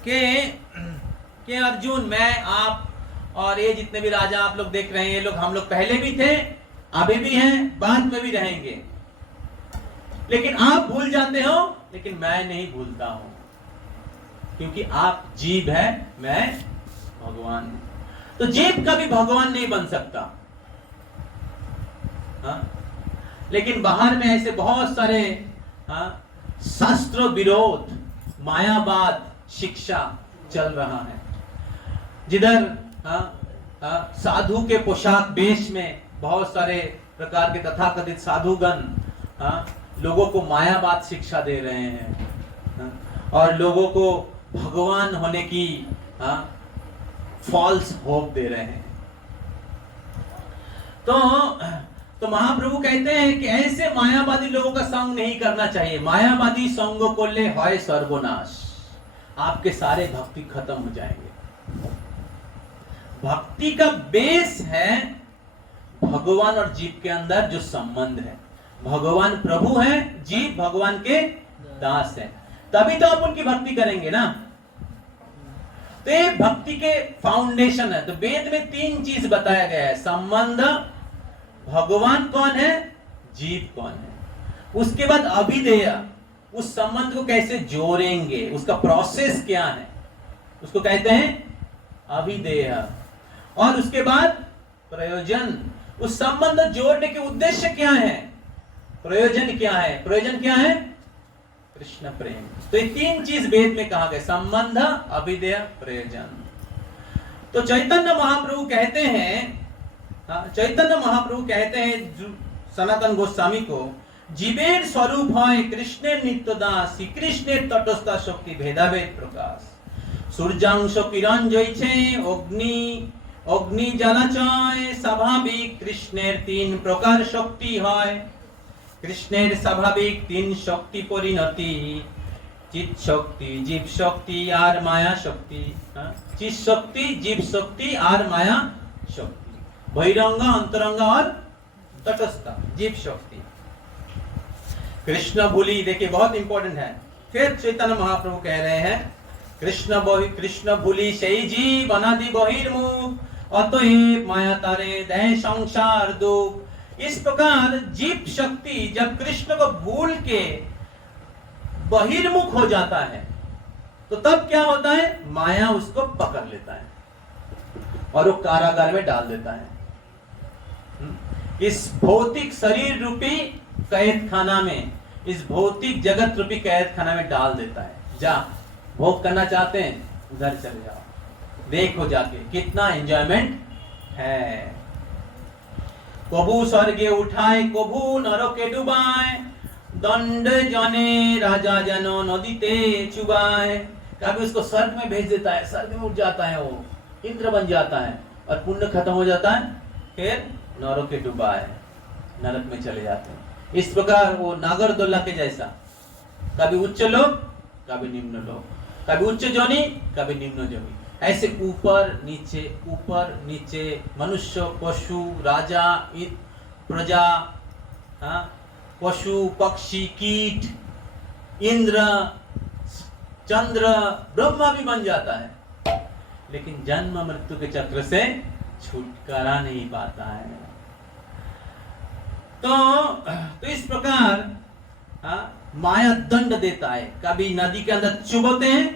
कि अर्जुन, मैं, आप और ये जितने भी राजा आप लोग देख रहे हैं, ये लोग हम लोग पहले भी थे, अभी भी हैं, बाद में भी रहेंगे। लेकिन आप भूल जाते हो, लेकिन मैं नहीं भूलता हूं, क्योंकि आप जीव है, मैं भगवान हूं। तो जीव कभी भगवान नहीं बन सकता। लेकिन बाहर में ऐसे बहुत सारे शास्त्र विरोध, मायावाद शिक्षा चल रहा है, जिधर साधु के पोशाक वेश में बहुत सारे प्रकार के तथाकथित साधुगण लोगों को मायावाद शिक्षा दे रहे हैं और लोगों को भगवान होने की फॉल्स होप दे रहे हैं। तो महाप्रभु कहते हैं कि ऐसे मायावादी लोगों का संग नहीं करना चाहिए। मायावादी संग को ले है सर्वनाश, आपके सारे भक्ति खत्म हो जाएंगे। भक्ति का बेस है भगवान और जीव के अंदर जो संबंध है। भगवान प्रभु है, जीव भगवान के दास है, तभी तो आप उनकी भक्ति करेंगे ना। तो ये भक्ति के फाउंडेशन है। तो वेद में 3 चीज बताया गया है, संबंध, भगवान कौन है, जीव कौन है, उसके बाद अभिधेय, उस संबंध को कैसे जोड़ेंगे, उसका प्रोसेस क्या है, उसको कहते हैं अभिधेय, और उसके बाद प्रयोजन, उस संबंध जोड़ने के उद्देश्य क्या है, प्रयोजन क्या है, प्रयोजन क्या है, कृष्ण प्रेम। तो ये 3 चीज वेद में कहा गया, संबंध, अभिधेय, प्रयोजन। तो चैतन्य महाप्रभु कहते हैं, चैतन्य महाप्रभु कहते हैं सनातन गोस्वामी को, जीवेर स्वरूप है कृष्णेर नित्यदास, श्री कृष्णेर तटस्थ शक्ति भेदाभेद प्रकाश, सूर्यांश किरण जैसे अग्नि জ্বালা চায়, স্বাভাবিক कृष्णेर 3 प्रकार शक्ति है, कृष्णेर स्वाभाविक 3 शक्ति परिणति, चित शक्ति, जीव शक्ति और माया शक्ति। चित शक्ति, जीव शक्ति और माया शक्ति, बहिरंग, अंतरंग और तटस्थ, जीव शक्ति। कृष्ण भूली, देखिए बहुत इंपॉर्टेंट है। फिर चैतन्य महाप्रभु कह रहे हैं, कृष्ण भूली सही जीव अनादि बहिर्मुख, अतएव माया तारे दय संसार दुख। इस प्रकार जीव शक्ति जब कृष्ण को भूल के बहिर्मुख हो जाता है, तो तब क्या होता है, माया उसको पकड़ लेता है और वो कारागार में डाल देता है। इस भौतिक शरीर रूपी कैद खाना में, इस भौतिक जगत रूपी कैद खाना में डाल देता है। जा, भोग करना चाहते हैं, उधर चले जाओ, देखो जाके कितना एंजॉयमेंट है। कबू स्वर्गे उठाए, कबू नरके डुबाए, दंड जने राजा जनो नदीते चुबाए। कभी उसको स्वर्ग में भेज देता है, स्वर्ग में उठ जाता है, वो इंद्र बन जाता है, और पुण्य खत्म हो जाता है, फिर नरके डुबाए, नरक में चले जाते हैं। इस प्रकार वो नागरदोला के जैसा, कभी उच्च लोक, कभी निम्न लोक, कभी उच्च जोनी, कभी निम्न जोनी, ऐसे ऊपर नीचे, मनुष्य, पशु, राजा, प्रजा, पशु, पक्षी, कीट, इंद्र, चंद्र, ब्रह्मा भी बन जाता है, लेकिन जन्म मृत्यु के चक्र से छुटकारा नहीं पाता है। तो इस प्रकार माया दंड देता है। कभी नदी के अंदर चुभते हैं,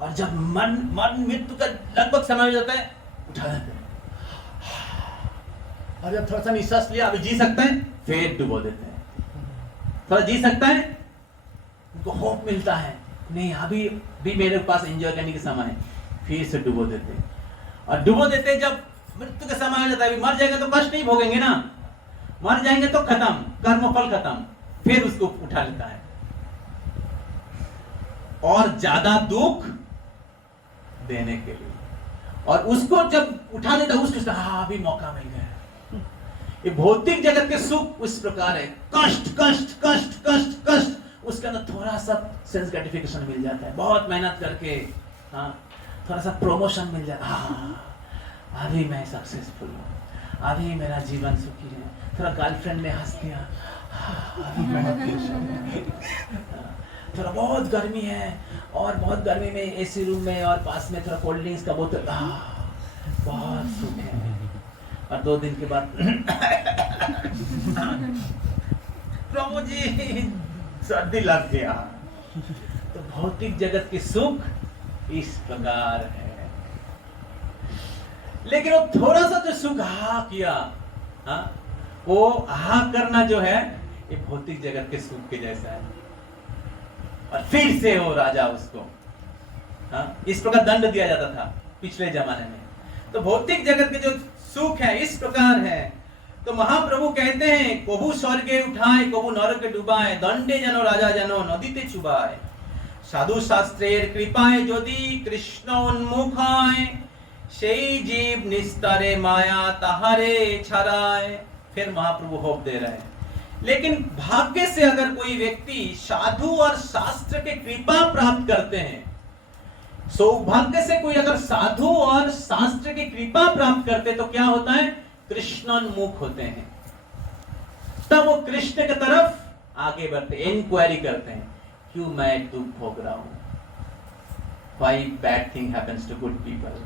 और जब मरण मृत्यु का लगभग समय हो जाता है, उठा देते हैं, और जब थोड़ा सा निश्वास लिया, अभी जी सकता है, फिर डुबो देते हैं। थोड़ा जी सकता है, उनको होप मिलता है, नहीं अभी भी मेरे पास एंजॉय करने के समय है, फिर से डुबो देते हैं। और डुबो देते जब मृत्यु का समय हो जाता है, मर जाएगा तो कष्ट नहीं भोगेंगे ना, मर जाएंगे तो खत्म, कर्मफल खत्म, फिर उसको उठा लेता है, और ज्यादा दुख देने के लिए, और उसको जब उठा लेता है, उसको अभी मौका मिल गया। ये भौतिक जगत के सुख उस प्रकार है, कष्ट कष्ट कष्ट कष्ट कष्ट, उसके अंदर थोड़ा सा सेंस ग्रेटिफिकेशन मिल जाता है, बहुत मेहनत करके थोड़ा सा प्रमोशन मिल जाता है, अभी मैं सक्सेसफुल हूँ, अभी मेरा जीवन सुखी है, थोड़ा गर्लफ्रेंड ने हंस दिया, अभी मैं थोड़ा बहुत गर्मी है, और बहुत गर्मी में एसी रूम में, और पास में थोड़ा कोल्ड ड्रिंक्स का बोतल, बहुत सुख है। और 2 दिन के बाद प्रभु जी सर्दी लग गया। तो भौतिक जगत के सुख इस प्रकार है, लेकिन वो थोड़ा सा जो सुख किया, वो करना जो है, ये भौतिक जगत के सुख के जैसा है, और फिर से वो राजा उसको इस प्रकार दंड दिया जाता था पिछले जमाने में। तो भौतिक जगत के जो सुख है इस प्रकार है। तो महाप्रभु कहते हैं, कबू स्वर्गे उठाए, कबू नरके डुबाए, दंडे जनो राजा जनो नदीते चुबाए, साधु शास्त्रेर कृपाय यदि कृष्ण उन्मुख হয়, সেই জীব নিস্তারে মায়া তাহারে ছাড়ায়। फिर महाप्रभु होप दे रहे हैं, लेकिन भाग्य से अगर कोई व्यक्ति साधु और शास्त्र के कृपा प्राप्त करते हैं, सौभाग्य से कोई अगर साधु और शास्त्र की कृपा प्राप्त करते, तो क्या होता है, कृष्णोन्मुख होते हैं। तब वो कृष्ण की तरफ आगे बढ़ते, इंक्वायरी करते हैं, क्यों मैं दुख भोग रहा हूं, why bad thing happens to good people।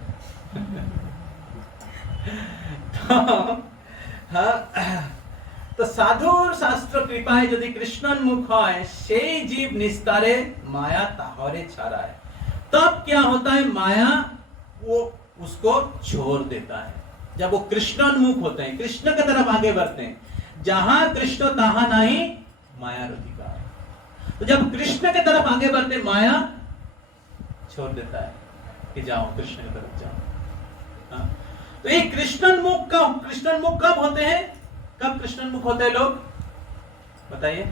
तो साधु और शास्त्र कृपाए यदि कृष्णोन्मुख है, সেই जीव निस्तारे माया ताहरे छाड़ाए। तब क्या होता है, माया वो उसको छोड़ देता है। जब वो कृष्णोन्मुख होते हैं, कृष्ण की तरफ आगे बढ़ते हैं, जहां कृष्ण तहां नहीं माया अधिकार। तो जब कृष्ण की तरफ आगे बढ़ते, माया छोड़ देता है कि जाओ कृष्ण की तरफ जाओ। तो ये कृष्णोन्मुख कब होते हैं, कब कृष्णोन्मुख होते हैं लोग, बताइए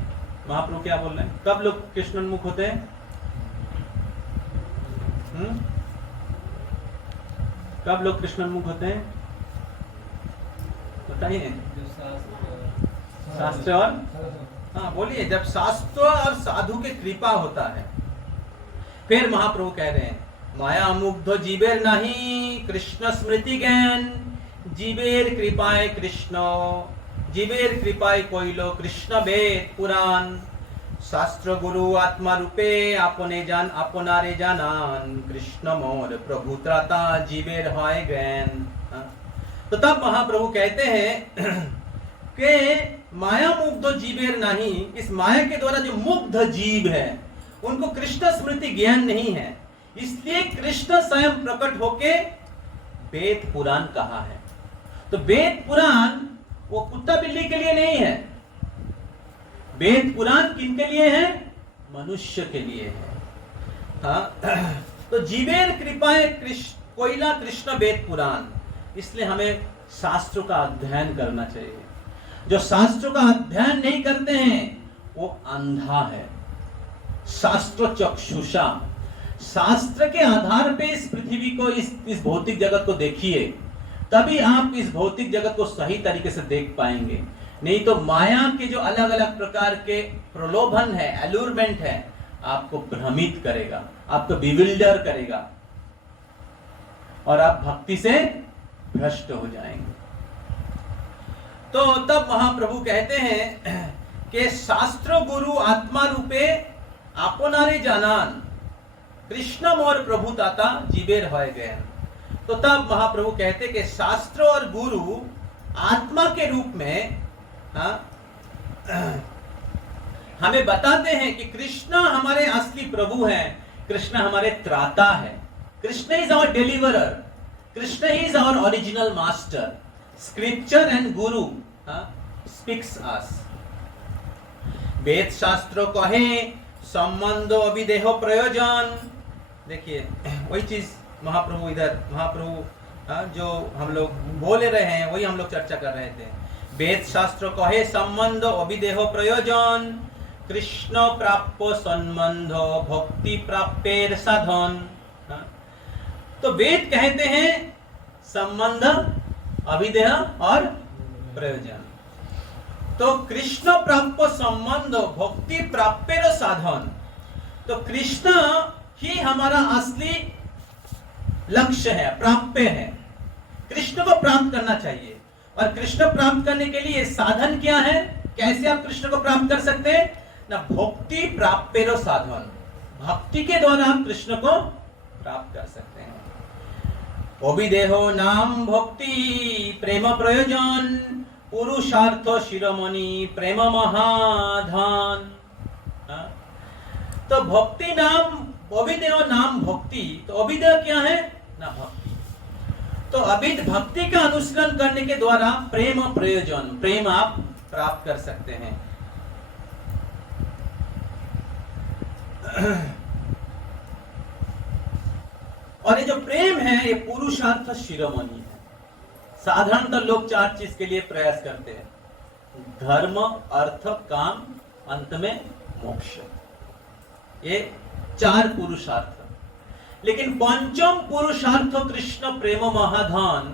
महाप्रभु क्या बोल रहे हैं, कब लोग कृष्णोन्मुख होते हैं? कब लोग कृष्णोन्मुख होते हैं, बताइए। शास्त्र और बोलिए, जब शास्त्र और साधु के कृपा होता है। फिर महाप्रभु कह रहे हैं, माया मुग्ध जीवेर नहीं कृष्ण स्मृति ज्ञान, जीवेर कृपाए कृष्ण, जीवेर कृपाए कोइलो कृष्ण वेद पुराण, शास्त्र गुरु आत्मा रूपे आपने जान आपनारे जानान, कृष्ण मोर प्रभु त्राता जीवेर है ज्ञान। तो तब महाप्रभु कहते हैं कि माया मुग्ध जीवेर नहीं, इस माया के द्वारा जो मुग्ध जीव है उनको कृष्ण स्मृति ज्ञान नहीं है, इसलिए कृष्ण स्वयं प्रकट होके वेद पुराण कहा है। तो वेद पुराण वो कुत्ता बिल्ली के लिए नहीं है, वेद पुराण किनके लिए है, मनुष्य के लिए है। तो जीवेर कृपाए कोयला कृष्ण वेद पुराण, इसलिए हमें शास्त्रों का अध्ययन करना चाहिए। जो शास्त्रों का अध्ययन नहीं करते हैं वो अंधा है। शास्त्र चक्षुषा, शास्त्र के आधार पे इस पृथ्वी को, इस भौतिक जगत को देखिए, तभी आप इस भौतिक जगत को सही तरीके से देख पाएंगे। नहीं तो माया के जो अलग अलग प्रकार के प्रलोभन है, एलुरमेंट है, आपको भ्रमित करेगा, आपको बिविल्डर करेगा और आप भक्ति से भ्रष्ट हो जाएंगे। तो तब महाप्रभु कहते हैं कि शास्त्र गुरु आत्मा रूपे आपनारे जानान, कृष्ण मोर प्रभु ताता जीवेर है ज्ञान। तो तब महाप्रभु कहते कि शास्त्र और गुरु आत्मा के रूप में हमें बताते हैं कि कृष्ण हमारे असली प्रभु हैं, कृष्ण हमारे त्राता है, Krishna is our deliverer, Krishna is our original master. Scripture and guru speaks us. Veda शास्त्र कहे संबंध अभिदेह प्रयोजन, देखिए वही चीज महाप्रभु जो हम लोग बोले रहे हैं वही हम लोग चर्चा कर रहे थे। वेद शास्त्र कहे संबंध अभिदेह प्रयोजन, कृष्ण प्राप्य संबंध भक्ति प्राप्येर साधन। तो वेद कहते हैं संबंध अभिदेह और प्रयोजन। तो कृष्ण प्राप्य संबंध भक्ति प्राप्येर साधन। तो कृष्ण ही हमारा असली लक्ष्य है, प्राप्य है। कृष्ण को प्राप्त करना चाहिए, और कृष्ण प्राप्त करने के लिए साधन क्या है, कैसे आप कृष्ण को प्राप्त कर सकते हैं ना, भक्ति प्राप्येर साधन, भक्ति के द्वारा आप कृष्ण को प्राप्त कर सकते हैं। अभिदेहो नाम भक्ति प्रेम प्रयोजन, पुरुषार्थ शिरोमणि प्रेम महाधान। तो भक्ति नाम, अभिदेह नाम भक्ति, तो अभिदेह क्या है ना, भक्ति। तो अभिद भक्ति का अनुसरण करने के द्वारा प्रेम प्रयोजन, प्रेम आप प्राप्त कर सकते हैं। और ये जो प्रेम है ये पुरुषार्थ शिरोमणि है। साधारणतः लोग 4 चीज के लिए प्रयास करते हैं, धर्म अर्थ काम, अंत में मोक्ष। ये 4 पुरुषार्थ। लेकिन पंचम पुरुषार्थ कृष्ण प्रेम महाधान,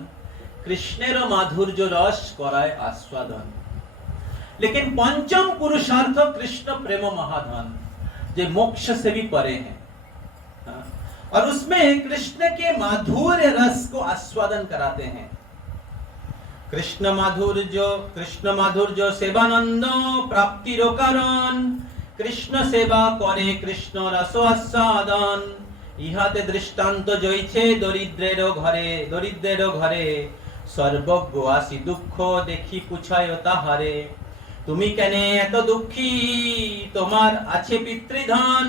কৃষ্ণের মাধুর্য রস করায় आस्वादन। लेकिन पंचम पुरुषार्थ कृष्ण प्रेम महाधन, जो मोक्ष से भी परे है, और उसमें कृष्ण के माधुर्य रस को आस्वादन कराते हैं। कृष्ण माधुर्य सेवानंद प्राप्तिर कारण, कृष्ण सेवा करे कृष्ण रस आस्वादन। ইহাতে দৃষ্টান্ত জইছে দরিদ্রের ঘরে, সর্বজ্ঞ আসি দুঃখ দেখি পুছায় তাহারে। তুমি কেনে এত দুঃখী, তোমার আছে পিতৃধন,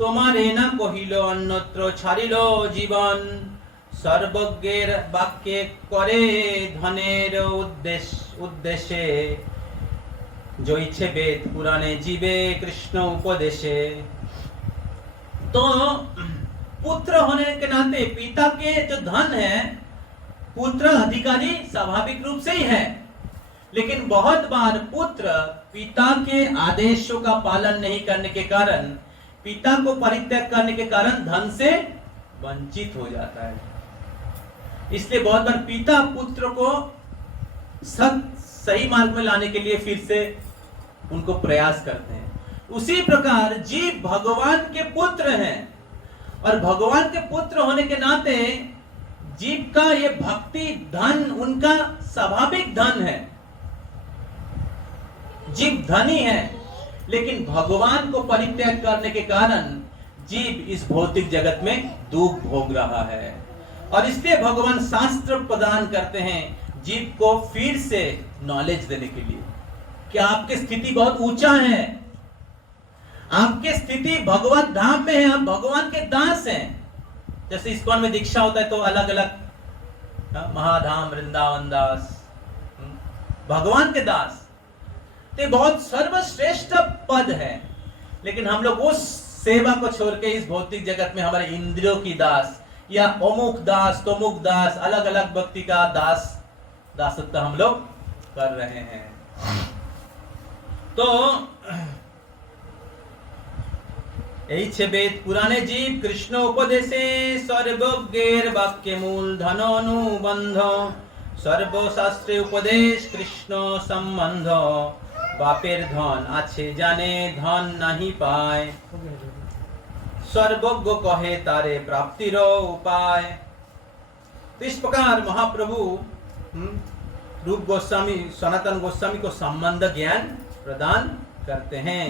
তোমারে না কহিল অন্যত্র ছাড়িল জীবন। সর্বজ্ঞের বাক্যে করে ধনের উদ্দেশ্যে, জইছে বেদ পুরাণে জীবে कृष्ण उपदेशे। तो पुत्र होने के नाते पिता के जो धन है, पुत्र अधिकारी स्वाभाविक रूप से ही है, लेकिन बहुत बार पुत्र पिता के आदेशों का पालन नहीं करने के कारण, पिता को परित्याग करने के कारण धन से वंचित हो जाता है। इसलिए बहुत बार पिता पुत्र को सही मार्ग में लाने के लिए फिर से उनको प्रयास करते हैं। उसी प्रकार जीव भगवान के पुत्र हैं, और भगवान के पुत्र होने के नाते जीव का ये भक्ति धन उनका स्वाभाविक धन है। जीव धनी है, लेकिन भगवान को परित्याग करने के कारण जीव इस भौतिक जगत में दुख भोग रहा है। और इसलिए भगवान शास्त्र प्रदान करते हैं जीव को फिर से नॉलेज देने के लिए कि आपकी स्थिति बहुत ऊंचा है, आपकी स्थिति भगवत धाम में है, आप भगवान के दास हैं। जैसे इस्कॉन में दीक्षा होता है तो अलग अलग महाधाम वृंदावन दास, भगवान के दास, तो बहुत सर्वश्रेष्ठ पद है। लेकिन हम लोग उस सेवा को छोड़ के इस भौतिक जगत में हमारे इंद्रियों की दास या अमुक दास तमुक दास, अलग अलग व्यक्ति का दासत्व हम लोग कर रहे हैं। तो এই বেদ পুরাণে জীব কৃষ্ণ উপদেশে, সর্বজ্ঞের বাক্যে মূল ধন অনুবন্ধ। সর্বশাস্ত্রে উপদেশ কৃষ্ণ সম্বন্ধ, বাপের ধন আছে জানে ধন নাহি পায়। सर्वज्ञ कहे तारे प्राप्तिर उपाय। तो इस प्रकार महाप्रभु रूप गोस्वामी सनातन गोस्वामी को संबंध ज्ञान प्रदान करते हैं।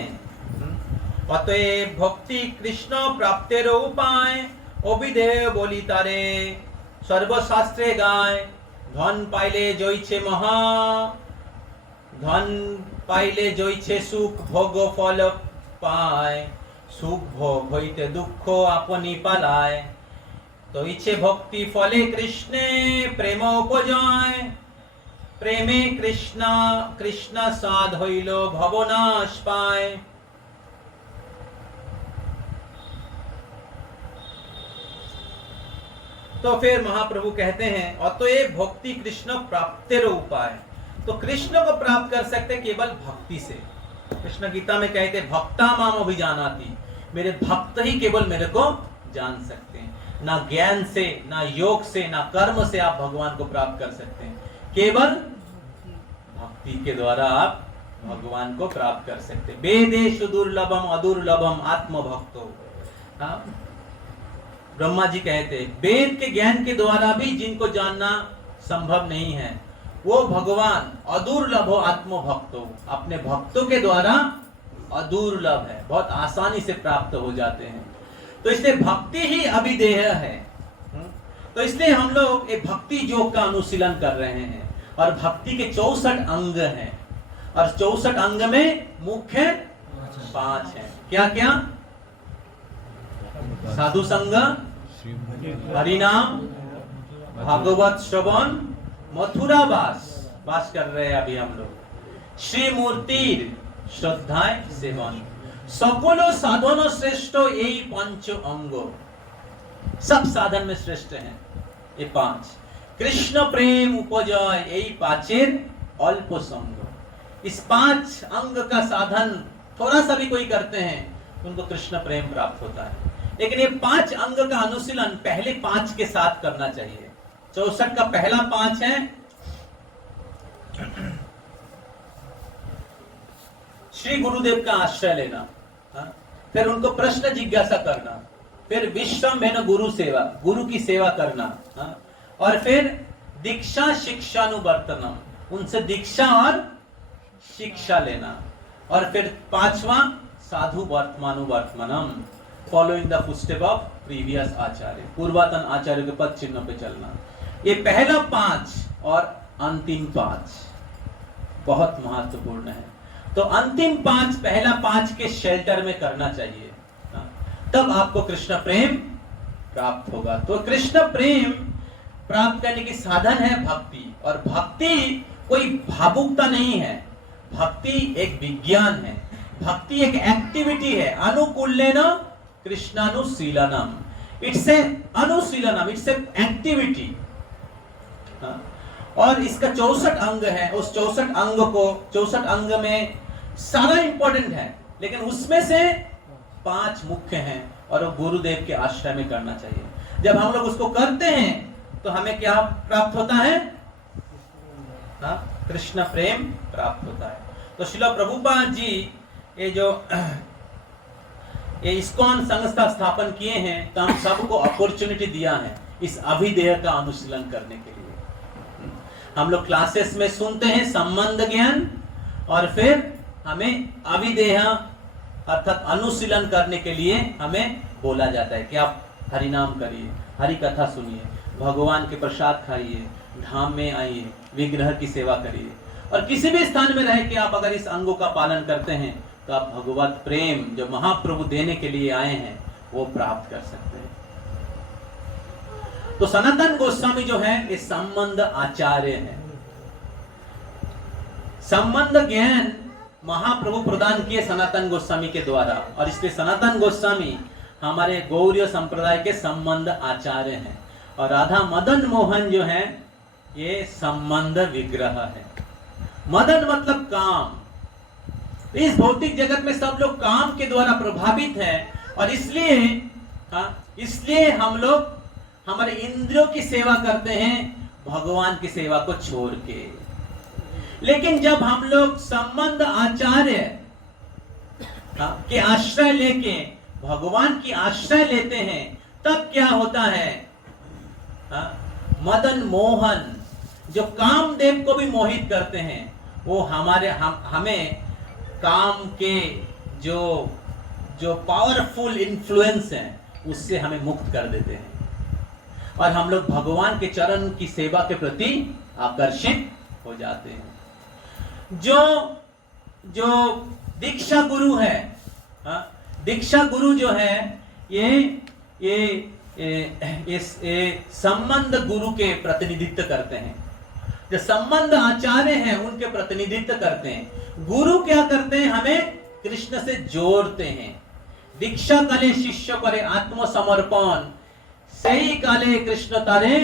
अतएव भक्ति कृष्ण प्राप्तिर उपाय, अविदेह बोली तारे सर्वशास्त्रे गाय। धन पाइले जइछे महा, धन पाइले जइछे सुख भोग फल पाय। सुख भोग হইতে দুঃখ আপনি পালায়। তো ইচ্ছে ভক্তি ফলে কৃষ্ণে প্রেম উপজয়। প্রেমে কৃষ্ণ সাধ হইল ভবনাশ পায়। तो फिर महाप्रभु कहते हैं अतएव भक्ति कृष्ण प्राप्तिर उपाय। तो कृष्ण को प्राप्त कर सकते केवल भक्ति से। कृष्ण गीता में कहते भक्ता माम अभिजानाति, मेरे भक्त ही केवल मेरे को जान सकते हैं। ना ज्ञान से, ना योग से, ना कर्म से आप भगवान को प्राप्त कर सकते हैं, केवल भक्ति के द्वारा आप भगवान को प्राप्त कर सकते हैं। वेदेषु दुर्लभम अदुर्लभम आत्म भक्तो। ब्रह्मा जी कहते वेद के ज्ञान के द्वारा भी जिनको जानना संभव नहीं है, वो भगवान अदुर्लभ आत्म भक्तो, अपने भक्तों के द्वारा अदुर्लभ है, बहुत आसानी से प्राप्त हो जाते हैं। तो इसलिए भक्ति ही अभिदेह है। तो इसलिए हम लोग एक भक्ति योग का अनुशीलन कर रहे हैं, और भक्ति के 64 अंग हैं, और 64 अंग में मुख्य 5 हैं। क्या क्या? साधु संग, हरिनाम, भागवत श्रवण, मथुरा वास कर रहे हैं अभी हम लोग। श्री मूर्ति श्रद्धाएं सेवन, सकल साधन श्रेष्ठ यही 5 अंग, सब साधन में श्रेष्ठ हैं ये 5। कृष्ण प्रेम उपजय यही 5 अल्प संग। इस 5 अंग का साधन थोड़ा सा भी कोई करते हैं उनको कृष्ण प्रेम प्राप्त होता है। लेकिन ये 5 अंग का अनुशीलन पहले 5 के साथ करना चाहिए। 64 का पहला 5 है श्री गुरुदेव का आश्रय लेना, फिर उनको प्रश्न जिज्ञासा करना, फिर विश्रम में गुरु सेवा, गुरु की सेवा करना, और फिर दीक्षा शिक्षानुवर्तनम, उनसे दीक्षा और शिक्षा लेना, और फिर 5वां साधु वर्तमानुवर्तमानम, following the footstep of previous acharya, पूर्वतन आचार्य के पद चिन्ह पे चलना। ये पहला 5 और अंतिम 5 बहुत महत्वपूर्ण है। तो अंतिम 5 पहला 5 के शेल्टर में करना चाहिए, तब आपको कृष्ण प्रेम प्राप्त होगा। तो कृष्ण प्रेम प्राप्त करने की साधन है भक्ति, और भक्ति कोई भावुकता नहीं है, भक्ति एक विज्ञान है, भक्ति एक एक्टिविटी है। अनुकूलेन कृष्णानुशीलनम, इट्स ए अनुशीलनम, इट्स ए एक्टिविटी। और इसका 64 अंग है, उस 64 अंग को 64 अंग में सारा इंपॉर्टेंट है, लेकिन उसमें से 5 मुख्य हैं और वो गुरुदेव के आश्रय में करना चाहिए। जब हम लोग उसको करते हैं तो हमें क्या प्राप्त होता है? कृष्ण प्रेम प्राप्त होता है। तो श्रील प्रभुपाद जी ये जो ये इस्कॉन संस्था स्थापन किए हैं, तो हम सबको अपॉर्चुनिटी दिया है इस अभिधेय का अनुशीलन करने के लिए। हम लोग क्लासेस में सुनते हैं संबंध ज्ञान, और फिर हमें अभिधेय अर्थात अनुशीलन करने के लिए हमें बोला जाता है कि आप हरि नाम करिए, हरि कथा सुनिए, भगवान के प्रसाद खाइए, धाम में आइए, विग्रह की सेवा करिए। और किसी भी स्थान में रहे कि आप अगर इस अंगों का पालन करते हैं तो आप भगवत प्रेम जो महाप्रभु देने के लिए आए हैं वो प्राप्त कर सकते हैं। तो सनातन गोस्वामी जो है ये संबंध आचार्य है। संबंध ज्ञान महाप्रभु प्रदान किए सनातन गोस्वामी के द्वारा, और इसलिए सनातन गोस्वामी हमारे गौड़ीय संप्रदाय के संबंध आचार्य हैं। और राधा मदन मोहन जो है ये संबंध विग्रह है। मदन मतलब काम। इस भौतिक जगत में सब लोग काम के द्वारा प्रभावित हैं, और इसलिए हम लोग हमारे इंद्रियों की सेवा करते हैं भगवान की सेवा को छोड़ के। लेकिन जब हम लोग संबंध आचार्य के आश्रय लेके भगवान की आश्रय लेते हैं, तब क्या होता है? मदन मोहन जो कामदेव को भी मोहित करते हैं, वो हमें काम के जो पावरफुल इन्फ्लुएंस हैं उससे हमें मुक्त कर देते हैं, और हम लोग भगवान के चरण की सेवा के प्रति आकर्षित हो जाते हैं। जो दीक्षा गुरु है, दीक्षा गुरु जो है ये संबंध गुरु के प्रतिनिधित्व करते हैं। जो संबंध आचार्य हैं उनके प्रतिनिधित्व करते हैं। गुरु क्या करते हैं? हमें कृष्ण से जोड़ते हैं। दीक्षा काले शिष्य करे आत्मसमर्पण, सही काले कृष्ण तारे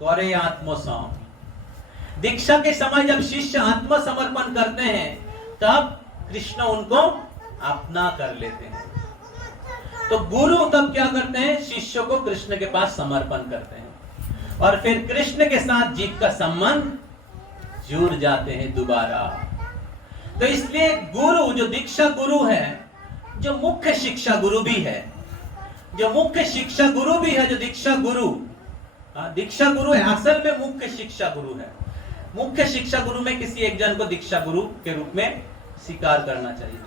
करे आत्मसम। दीक्षा के समय जब शिष्य आत्मसमर्पण करते हैं तब कृष्ण उनको अपना कर लेते हैं। तो गुरु तब क्या करते हैं? शिष्य को कृष्ण के पास समर्पण करते हैं, और फिर कृष्ण के साथ जीव का संबंध जुड़ जाते हैं दोबारा। तो इसलिए गुरु जो दीक्षा गुरु है, जो मुख्य शिक्षा गुरु भी है, जो मुख्य शिक्षा गुरु भी है, जो दीक्षा गुरु है, असल में मुख्य शिक्षा गुरु है। मुख्य शिक्षा गुरु में किसी एक जन को दीक्षा गुरु के रूप में स्वीकार करना चाहिए।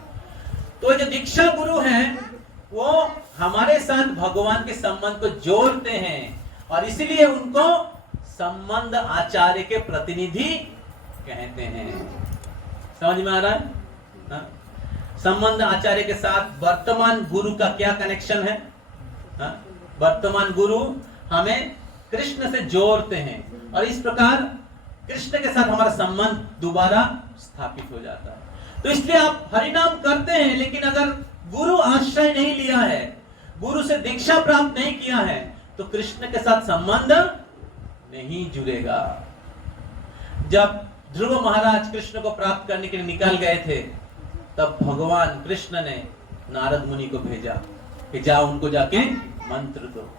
तो जो दीक्षा गुरु है वो हमारे साथ भगवान के संबंध को जोड़ते हैं, और इसीलिए उनको संबंध आचार्य के प्रतिनिधि कहते हैं। समझ में आ रहा है? संबंध आचार्य के साथ वर्तमान गुरु का क्या कनेक्शन है? वर्तमान गुरु हमें कृष्ण से जोड़ते हैं, और इस प्रकार कृष्ण के साथ हमारा संबंध दोबारा स्थापित हो जाता है। तो इसलिए आप हरिनाम करते हैं, लेकिन अगर गुरु आश्रय नहीं लिया है, गुरु से दीक्षा प्राप्त नहीं किया है, तो कृष्ण के साथ संबंध नहीं जुड़ेगा। जब ध्रुव महाराज कृष्ण को प्राप्त करने के लिए निकल गए थे, तब भगवान कृष्ण ने नारद मुनि को भेजा कि जाओ उनको जाके मंत्र दो,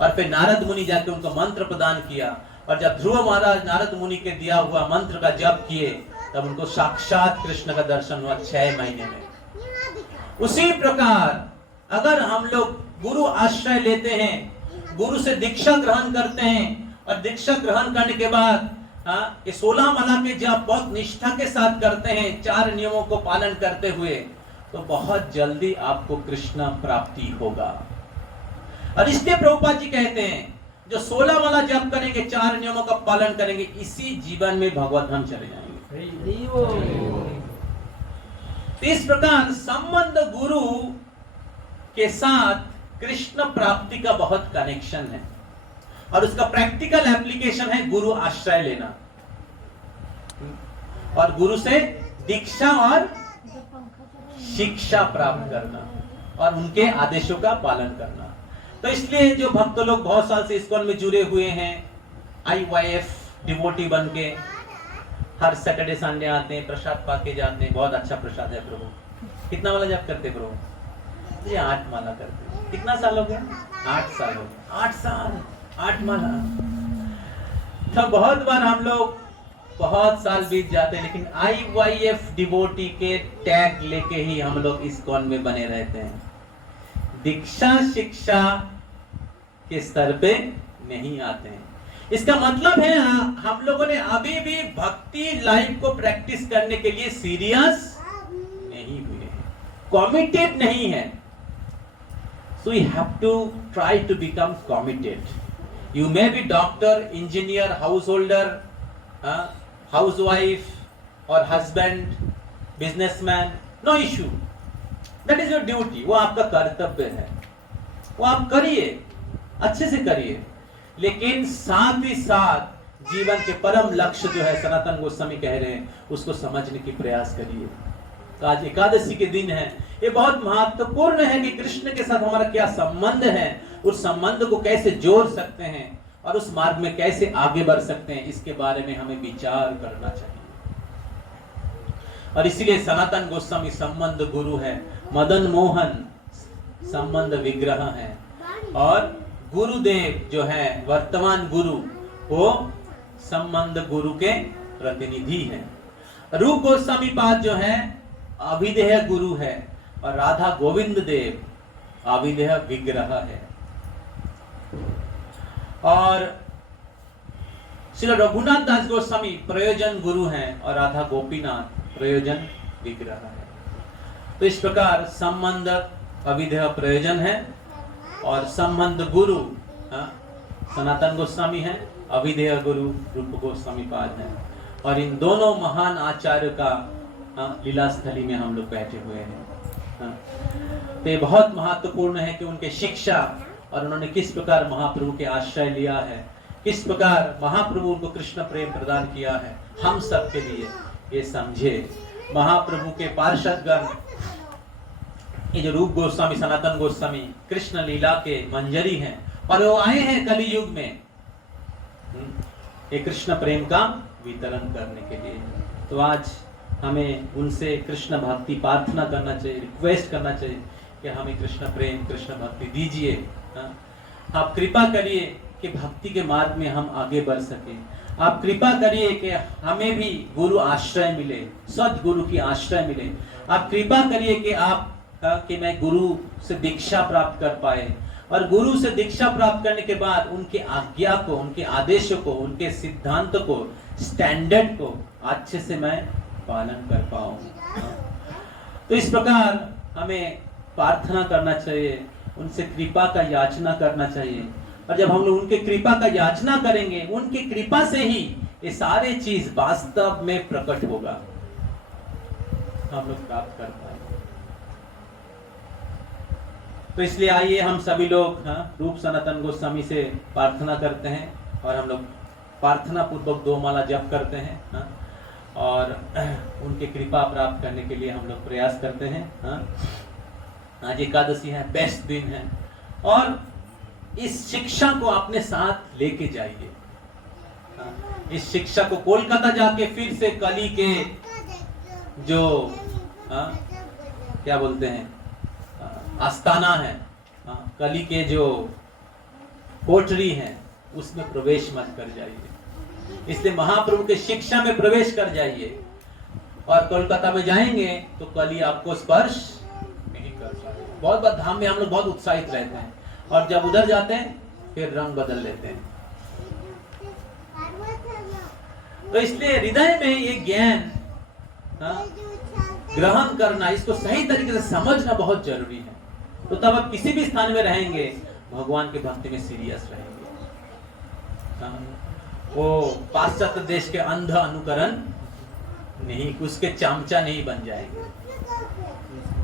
और फिर नारद मुनि जाके उनको मंत्र प्रदान किया, और जब ध्रुव महाराज नारद मुनि के दिया हुआ मंत्र का जप किए तब उनको साक्षात कृष्ण का दर्शन हुआ 6 महीने में। उसी प्रकार अगर हम लोग गुरु आश्रय लेते हैं, गुरु से दीक्षा ग्रहण करते हैं और दीक्षा ग्रहण करने के बाद ये 16 माला के जप बहुत निष्ठा के साथ करते हैं, 4 नियमों को पालन करते हुए, तो बहुत जल्दी आपको कृष्ण प्राप्ति होगा। और इसलिए प्रभुपाद जी कहते हैं जो 16 माला जप करेंगे, 4 नियमों का पालन करेंगे, इसी जीवन में भगवत धाम चले जाएंगे। इस प्रकार संबंध गुरु के साथ कृष्ण प्राप्ति का बहुत कनेक्शन है और उसका प्रैक्टिकल एप्लीकेशन है गुरु आश्रय लेना और गुरु से दीक्षा और शिक्षा प्राप्त करना और उनके आदेशों का पालन करना। तो इसलिए जो भक्त लोग बहुत साल से इस्कॉन में जुड़े हुए हैं, IYF डिवोटी बन के हर सैटरडे संडे आते हैं, प्रसाद पाके जाते हैं। बहुत अच्छा प्रसाद है प्रभु। कितना वाला जप करते प्रभु? ये 8 माला करते। कितना साल हो गया? 8 साल हो गया। 8 साल 8 माला। तो बहुत बार हम लोग बहुत साल बीत जाते हैं, लेकिन IYF डिवोटी के टैग लेके ही हम लोग इस्कॉन में बने रहते हैं। दीक्षा शिक्षा के स्तर पे नहीं आते हैं। इसका मतलब है हम लोगों ने अभी भी भक्ति लाइफ को प्रैक्टिस करने के लिए सीरियस नहीं हुए हैं, कमिटेड नहीं है। So you have to try to become committed. You may be doctor, engineer, householder, housewife और husband, businessman, no issue, that is your duty. वो आपका कर्तव्य है, वो आप करिए, अच्छे से करिए, लेकिन साथ ही साथ जीवन के परम लक्ष्य जो है सनातन गोस्वामी कह रहे हैं उसको समझने की प्रयास करिए। तो आज एकादशी के दिन है, ये बहुत महत्वपूर्ण है कि कृष्ण के साथ हमारा क्या संबंध है, उस संबंध को कैसे जोड़ सकते हैं और उस मार्ग में कैसे आगे बढ़ सकते हैं, इसके बारे में हमें विचार करना चाहिए। और इसीलिए सनातन गोस्वामी संबंध गुरु है, मदन मोहन संबंध विग्रह है और गुरुदेव जो है वर्तमान गुरु वो संबंध गुरु के प्रतिनिधि हैं। रूप गोस्वामी पाद जो है अभिदेह गुरु है और राधा गोविंद देव अभिदेह विग्रह है और श्री रघुनाथ दास गोस्वामी प्रयोजन गुरु हैं और राधा गोपीनाथ प्रयोजन विग्रह है। तो इस प्रकार संबंध अभिदेह प्रयोजन है और संबंध गुरु सनातन गोस्वामी है, अभिदेय गुरु रूप गोस्वामी पाद है। और इन दोनों महान आचार्य का लीला स्थली में हम लोग बैठे हुए हैं। तो ये बहुत महत्वपूर्ण है कि उनके शिक्षा और उन्होंने किस प्रकार महाप्रभु के आश्रय लिया है, किस प्रकार महाप्रभु उनको कृष्ण प्रेम प्रदान किया है, हम सब के लिए ये समझे। महाप्रभु के पार्षदगण ये जो रूप गोस्वामी सनातन गोस्वामी कृष्ण लीला के मंजरी हैं और वो आए हैं कली युग में ये कृष्ण प्रेम का वितरण करने के लिए। तो आज हमें उनसे कृष्ण भक्ति प्रार्थना करना चाहिए, रिक्वेस्ट करना चाहिए कि हमें कृष्ण प्रेम कृष्ण भक्ति दीजिए। आप कृपा करिए कि भक्ति के मार्ग में हम आगे बढ़ सके। आप कृपा करिए कि हमें भी गुरु आश्रय मिले, सद्गुरु की आश्रय मिले। आप कृपा करिए कि कि मैं गुरु से दीक्षा प्राप्त कर पाए और गुरु से दीक्षा प्राप्त करने के बाद उनके आज्ञा को, उनके आदेशों को, उनके सिद्धांत को, स्टैंडर्ड को अच्छे से मैं पालन कर पाऊं। तो इस प्रकार हमें प्रार्थना करना चाहिए, उनसे कृपा का याचना करना चाहिए और जब हम लोग उनके कृपा का याचना करेंगे, उनकी कृपा से ही ये सारे चीज वास्तव में प्रकट होगा, हम लोग प्राप्त कर पाएंगे। तो इसलिए आइए हम सभी लोग रूप सनातन गोस्वामी से प्रार्थना करते हैं और हम लोग प्रार्थना पूर्वक 2 माला जप करते हैं और उनके कृपा प्राप्त करने के लिए हम लोग प्रयास करते हैं। आज एकादशी है, बेस्ट दिन है और इस शिक्षा को अपने साथ लेके जाइए। इस शिक्षा को कोलकाता जाके फिर से कली के जो क्या बोलते हैं आस्थाना है, कली के जो कोठरी है उसमें प्रवेश मत कर जाइए। इसलिए महाप्रभु के शिक्षा में प्रवेश कर जाइए, और कोलकाता में जाएंगे तो कली आपको स्पर्श नहीं कर पाएगा। बहुत बार धाम में हम लोग बहुत उत्साहित रहते हैं, और जब उधर जाते हैं फिर रंग बदल लेते हैं। तो इसलिए हृदय में ये ज्ञान ग्रहण करना, इसको सही तरीके से समझना बहुत जरूरी है। तो तब आप किसी भी स्थान में रहेंगे भगवान के भक्ति में सीरियस रहेंगे। वो पाश्चात्य देश के अंध अनुकरण नहीं, उसके चमचा नहीं बन जाएंगे,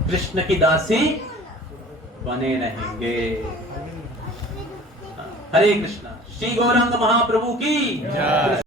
कृष्ण की दासी बने रहेंगे। हरे कृष्णा। श्री गौरांग महाप्रभु की जय।